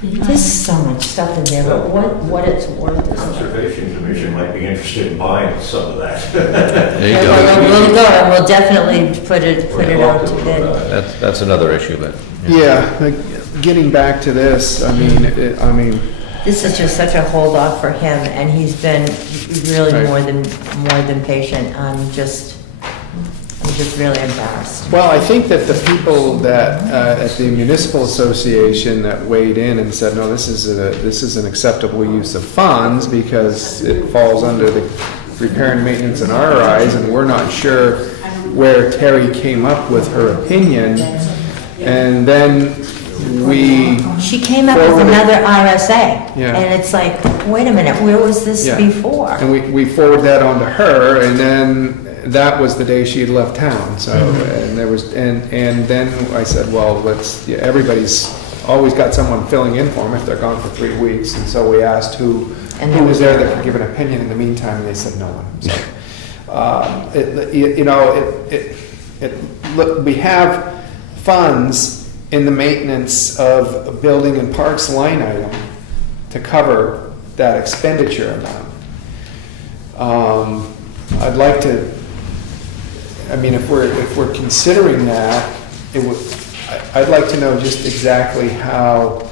There's so much stuff in there, but what it's worth The is. Conservation Commission might be interested in buying some of that. There you Yeah, go. well, we'll go, and we'll definitely put it out to bid. That's another issue, but. Yeah, like, getting back to this, I mean, This is just such a hold off for him, and he's been really Right. more than patient. I'm just really embarrassed. well, I think that the people that, at the municipal association that weighed in and said, no, this is an acceptable use of funds because it falls under the repair and maintenance in our eyes, and we're not sure where Terry came up with her opinion. And then She came up with forwarded- another RSA, Yeah. and it's like, wait a minute, where was this Yeah. before? And we forwarded that on to her, and then that was the day she had left town, so, and there was, and then I said, well, everybody's always got someone filling in for them if they're gone for 3 weeks, and so we asked who was there that could give an opinion in the meantime, and they said no one. So, look, we have funds in the maintenance of building and parks line item to cover that expenditure amount. I'd like to, I mean, if we're considering that, I'd like to know just exactly how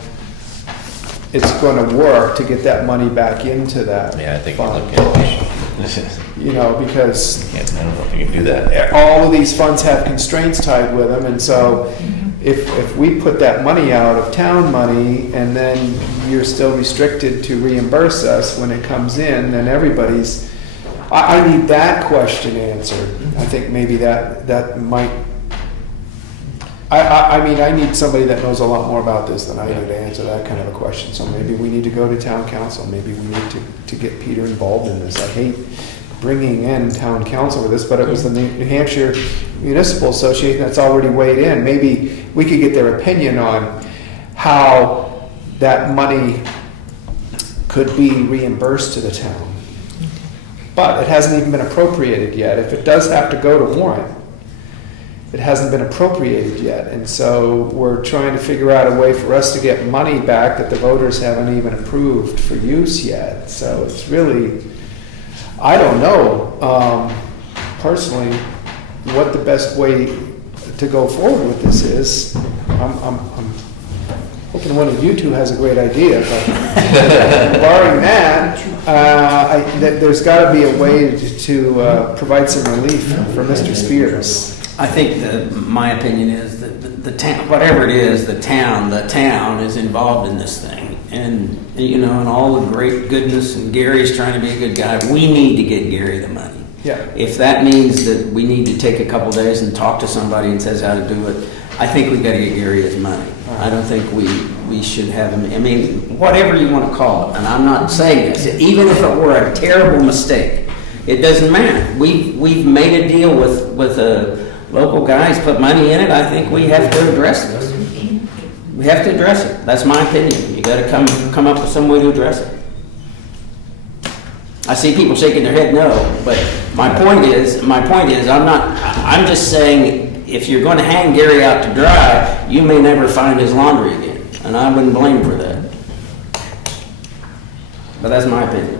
it's going to work to get that money back into that Yeah, I think fund. you're looking at You know, because I don't know if you can do that. all of these funds have constraints tied with them, and so if we put that money out of town money, and then you're still restricted to reimburse us when it comes in, then everybody's, I need that question answered. I think maybe that might, I mean, I need somebody that knows a lot more about this than I do to answer that kind of a question. So maybe we need to go to town council, maybe we need to get Peter involved in this. I hate bringing in town council with this, but it was the New Hampshire Municipal Association that's already weighed in. Maybe we could get their opinion on how that money could be reimbursed to the town. But it hasn't even been appropriated yet. If it does have to go to warrant, it hasn't been appropriated yet. And so we're trying to figure out a way for us to get money back that the voters haven't even approved for use yet. So it's really, I don't know, personally, what the best way to go forward with this is. I'm hoping one of you two has a great idea, but barring that, there's got to be a way to provide some relief for Mr. Spears. I think my opinion is that the town, whatever it is, the town is involved in this thing. And, you know, and all the great goodness, and Gary's trying to be a good guy, we need to get Gary the money. Yeah. If that means that we need to take a couple days and talk to somebody and says how to do it, I think we've got to get Gary his money. I don't think we should have him, I mean, whatever you want to call it, and I'm not saying this, even if it were a terrible mistake, it doesn't matter. We've made a deal with local guys, put money in it. I think we have to address this. We have to address it. That's my opinion. You got to come up with some way to address it. I see people shaking their head no, but my point is, I'm just saying, if you're going to hang Gary out to dry, you may never find his laundry again, and I wouldn't blame him for that. But that's my opinion.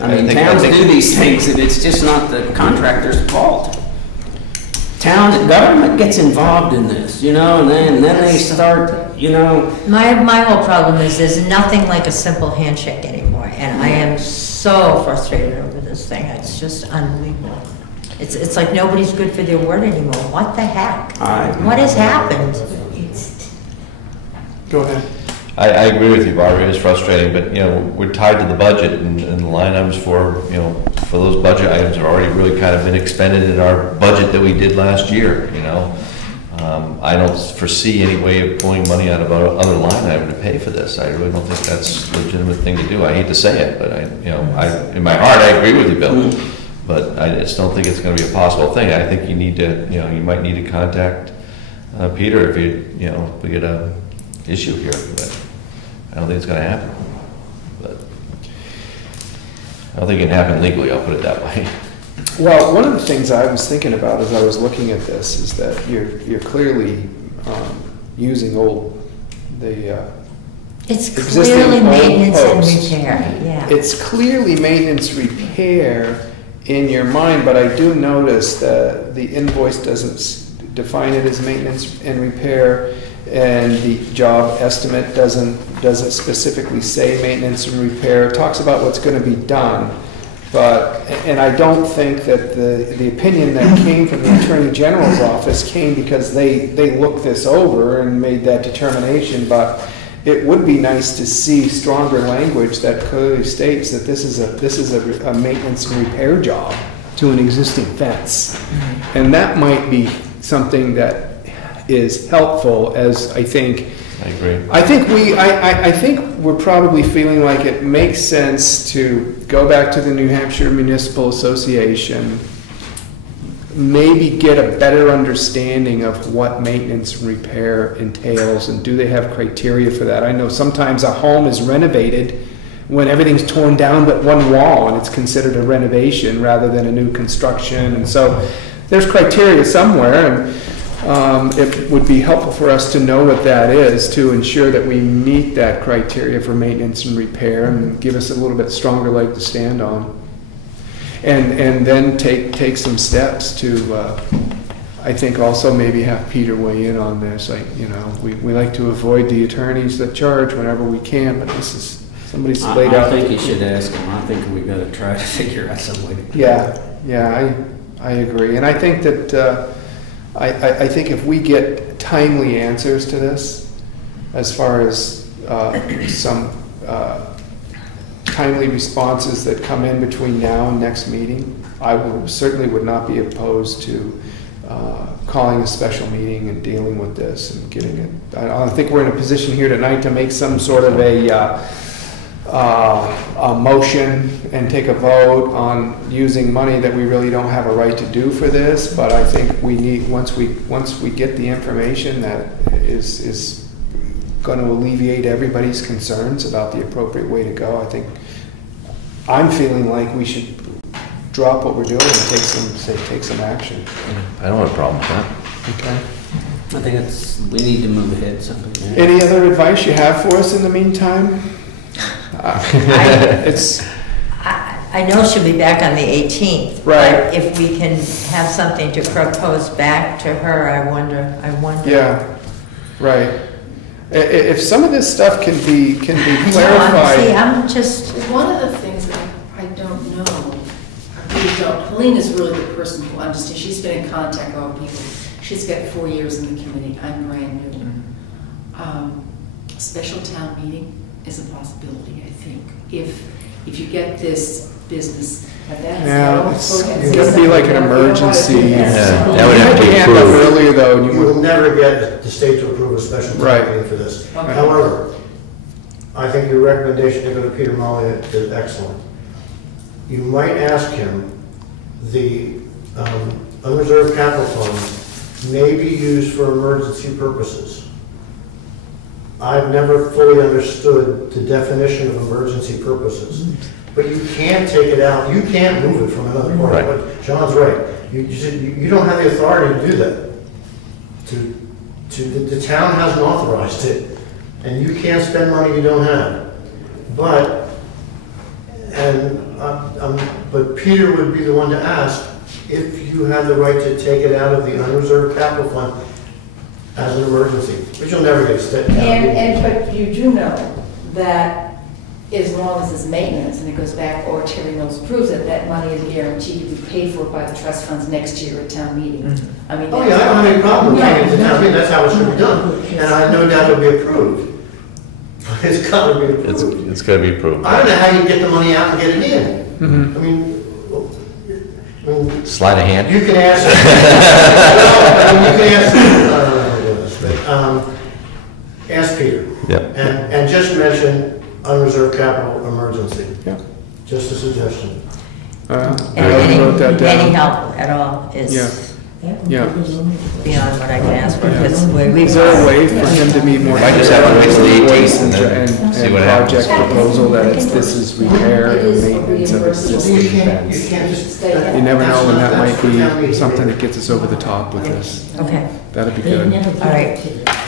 I mean, towns do these things, and it's just not the contractor's fault. Towns and government gets involved in this, you know, and then they start, you know. My whole problem is there's nothing like a simple handshake anymore, and I am so frustrated over this thing. It's just unbelievable. It's like nobody's good for their word anymore. What the heck? What has happened? Go ahead. I agree with you, Barbara. It is frustrating, but, you know, we're tied to the budget, and the line items for those budget items have already really kind of been expended in our budget that we did last year, you know. I don't foresee any way of pulling money out of other line item to pay for this. I really don't think that's a legitimate thing to do. I hate to say it, but in my heart, I agree with you, Bill. But I just don't think it's going to be a possible thing. I think you need to, you might need to contact Peter if if we get a issue here, but I don't think it's going to happen. But I don't think it can happen legally, I'll put it that way. Well, one of the things I was thinking about as I was looking at this is that you're clearly using the It's existing clearly old maintenance and posts. repair, yeah. It's clearly maintenance repair in your mind, but I do notice that the invoice doesn't define it as maintenance and repair, and the job estimate doesn't specifically say maintenance and repair. It talks about what's going to be done, and I don't think that the opinion that came from the Attorney General's office came because they looked this over and made that determination, but it would be nice to see stronger language that clearly states that this is a maintenance and repair job to an existing fence. And that might be something that is helpful, as I think. I agree. I think we're probably feeling like it makes sense to go back to the New Hampshire Municipal Association, maybe get a better understanding of what maintenance and repair entails, and do they have criteria for that? I know sometimes a home is renovated when everything's torn down but one wall, and it's considered a renovation rather than a new construction, and so there's criteria somewhere, and it would be helpful for us to know what that is to ensure that we meet that criteria for maintenance and repair, and give us a little bit stronger leg to stand on. And then take some steps to, I think also maybe have Peter weigh in on this. We like to avoid the attorneys that charge whenever we can, but this is, somebody's laid out. I think you should ask him. I think we've got to try to figure out some way to do Yeah, I agree. And I think that, I think if we get timely answers to this, as far as some timely responses that come in between now and next meeting, I certainly would not be opposed to calling a special meeting and dealing with this and getting it. I don't think we're in a position here tonight to make some sort of a motion and take a vote on using money that we really don't have a right to do for this, but I think we need, once we get the information that is going to alleviate everybody's concerns about the appropriate way to go, I think I'm feeling like we should drop what we're doing and take some action. I don't have a problem with that. Okay. I think we need to move ahead something. Any other advice you have for us in the meantime? I know she'll be back on the 18th. Right. But if we can have something to propose back to her, I wonder. Yeah, right. If some of this stuff can be clarified. See, I'm just. One of the things that I don't know, Helena's really the person who understands. She's been in contact with all people. She's got 4 years in the committee. I'm brand new. Special town meeting is a possibility, I think. If you get this business, but that's it's going to be like an emergency. Yeah, that would have to be approved approved. earlier, though. You will never get the state to approve a special town meeting for this. Okay. However, I think your recommendation to go to Peter Molly is excellent. You might ask him, the unreserved capital fund may be used for emergency purposes. I've never fully understood the definition of emergency purposes. But you can't take it out, you can't move it from another part. Right. But John's right. You don't have the authority to do that. The town hasn't authorized it, and you can't spend money you don't have. But Peter would be the one to ask if you have the right to take it out of the unreserved capital fund as an emergency, but you'll never get a step down. But you do know that as long as it's maintenance and it goes back, or Terry Mills proves it, that money is guaranteed to be paid for by the trust funds next year at town meeting. I mean, Oh, yeah, I don't have any problem with paying it to town meeting, that's how it should be done. And I have no doubt it'll be approved. But it's got to be approved. It's got to be approved. I don't know how you get the money out and get it in. I mean, Sleight of hand. you can ask, ask Peter. Yep. And just mention unreserved capital emergency. Yeah. Just a suggestion. I wrote that down. Any help at all is beyond what I can ask for. Because Is there a way for him to be more? Might just have to wait till the 18th and and see what happens. project proposal that this is repair and maintenance of existing fence. You never know when that might be something that gets us over the top with this. Okay. That'd be good. All right.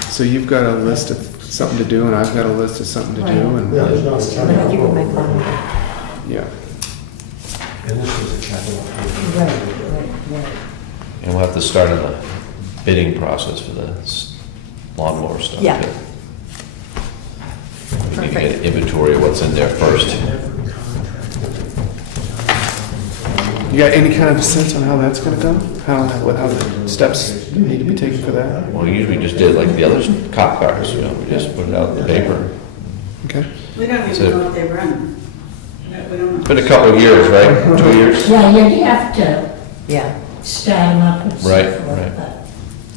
So you've got a list of something to do, and I've got a list of something to do, and, Yeah, there's not a ton of- You can make one. yeah. And this is a capital. Right. And we'll have to start on the bidding process for the lawnmower stuff, too. Yeah. We need to get an inventory of what's in there first. You got any kind of sense on how that's gonna go? How the steps need to be taken for that? Well, usually we just did like the other cop cars, you know, we just put it out in the paper. Okay. We don't So- even know if they run. We don't know. It's been a couple of years, right? 2 years? Yeah, you have to Yeah. start them up and so Right, forth, right. but,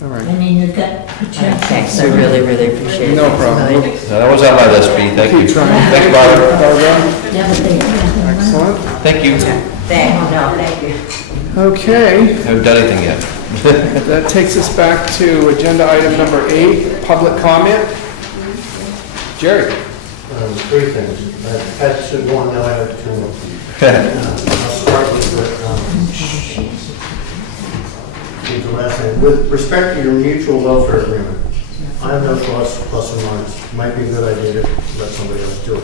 All right. I mean, you've got potential. Thanks, I really, really appreciate it. No problem. So that was on my list, Pete, thank you. Keep trying. Thanks, Barbara. Yeah, but they have Excellent. Thank you. Thank you. Okay, Haven't done anything yet. that takes us back to agenda item number 8, public comment. Jerry? Three things. I had two, one, now I have two more. I'll start with the last thing. With respect to your mutual welfare agreement, I have no thoughts, plus or minus. Might be a good idea to let somebody else do it.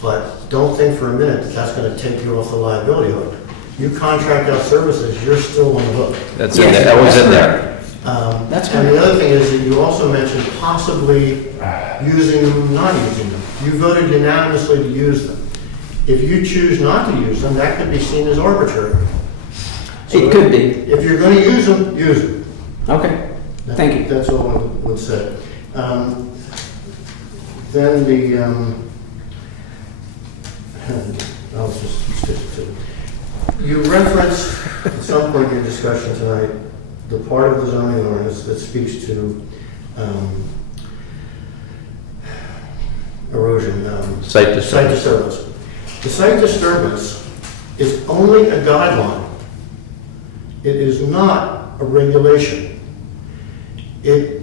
But don't think for a minute that that's going to take you off the liability hook. You contract out services, you're still on the hook. That's in there, that was in there. And the other thing is that you also mentioned possibly using them, not using them. You voted unanimously to use them. If you choose not to use them, that could be seen as arbitrary. It could be. If you're going to use them, use them. Okay, thank you. That's all I would say. Then the, I'll just stick to it. You referenced at some point in your discussion tonight the part of the zoning ordinance that speaks to erosion. Site disturbance. Site disturbance. The site disturbance is only a guideline. It is not a regulation. It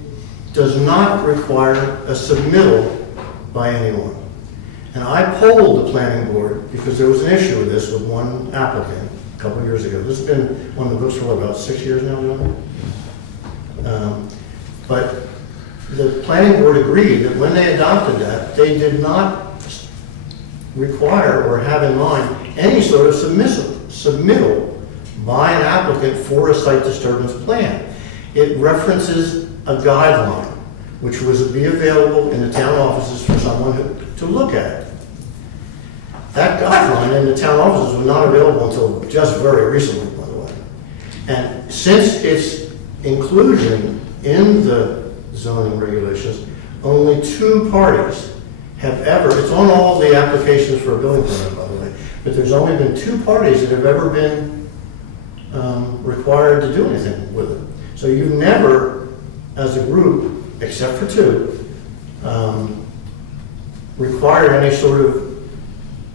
does not require a submittal by anyone. And I polled the planning board because there was an issue with this with one applicant a couple of years ago. This has been on the books for about 6 years now, John? But the planning board agreed that when they adopted that, they did not require or have in mind any sort of submittal by an applicant for a site disturbance plan. It references a guideline, which was to be available in the town offices for someone to look at. That guideline in the town offices was not available until just very recently, by the way. And since its inclusion in the zoning regulations, only 2 parties have ever, it's on all the applications for a building permit, by the way, but there's only been 2 parties that have ever been required to do anything with it. So you've never, as a group, except for 2, required any sort of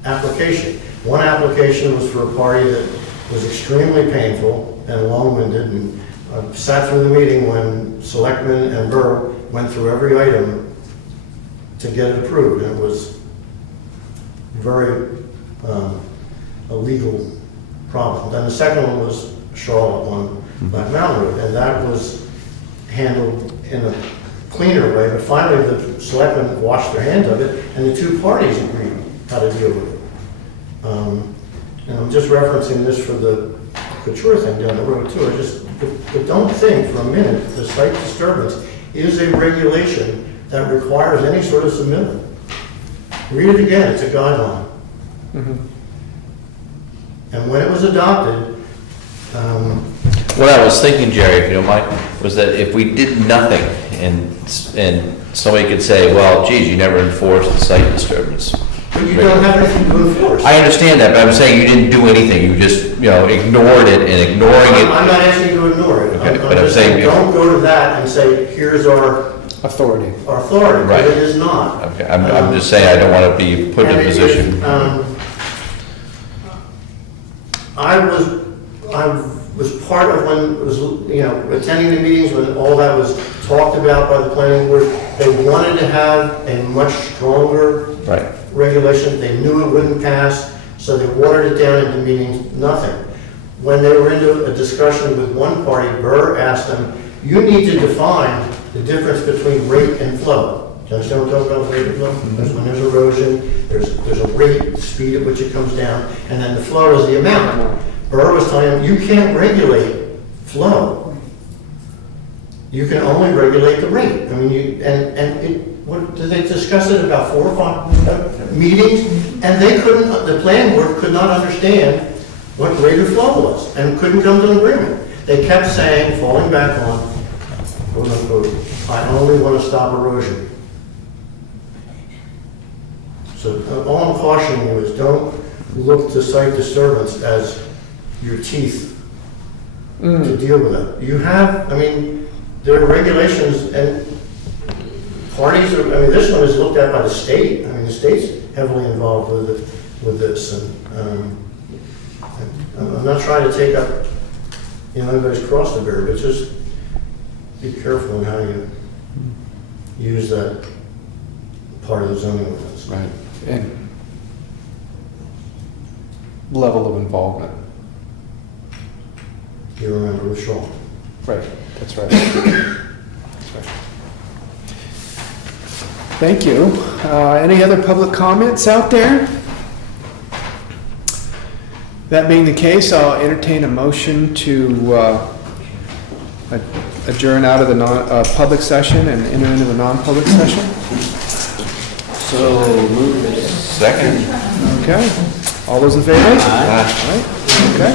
application. One application was for a party that was extremely painful and long-winded, and sat through the meeting when Selectmen and Burr went through every item to get it approved, and it was very a legal problem. Then the second one was Charlotte on Black Mountain Road, and that was handled in a cleaner way, but finally the Selectmen washed their hands of it, and the 2 parties agreed how to deal with it. And I'm just referencing this for the Couture thing down the road too. But don't think for a minute that the site disturbance is a regulation that requires any sort of submittal. Read it again, it's a guideline. And when it was adopted, What I was thinking, Jerry, if you don't mind, was that if we did nothing and somebody could say, well, geez, you never enforced the site disturbance. but you don't have anything to enforce. I understand that, but I'm saying you didn't do anything, you just, ignored it, and ignoring it. I'm not asking you to ignore it. Okay, I'm but I'm just saying saying, if- don't go to that and say, here's our Authority. authority, Right. but it is not. Okay, I'm just saying I don't want to be put in a And it is, position. I was part of when it was, attending the meetings when all that was talked about by the planning board. They wanted to have a much stronger Right. regulation. They knew it wouldn't pass, so they watered it down into meetings, nothing. When they were into a discussion with one party, Burr asked them, you need to define the difference between rate and flow. you understand what I'm talking about with rate of flow? Because when there's erosion, there's a rate, the speed at which it comes down, and then the flow is the amount. Burr was telling him, you can't regulate flow. You can only regulate the rate. I mean, what, did they discuss it about 4 or 5 meetings? And they couldn't, the planning board could not understand what rate of flow was and couldn't come to an agreement. They kept saying, falling back on, quote unquote, I only want to stop erosion. So all I'm cautioning you is don't look to site disturbance as your teeth to deal with it. You have, I mean, there are regulations and parties are, I mean, this one is looked at by the state. I mean, the state's heavily involved with this. And I'm not trying to take up, everybody's cross the bear, but just be careful in how you use that part of the zoning ordinance. Right. And level of involvement. You remember with Sean. Right, that's right. That's right. Thank you. Any other public comments out there? That being the case, I'll entertain a motion to adjourn out of the public session and enter into the non-public session. So moved. Second. Okay. All those in favor? Aye. Aye. Okay.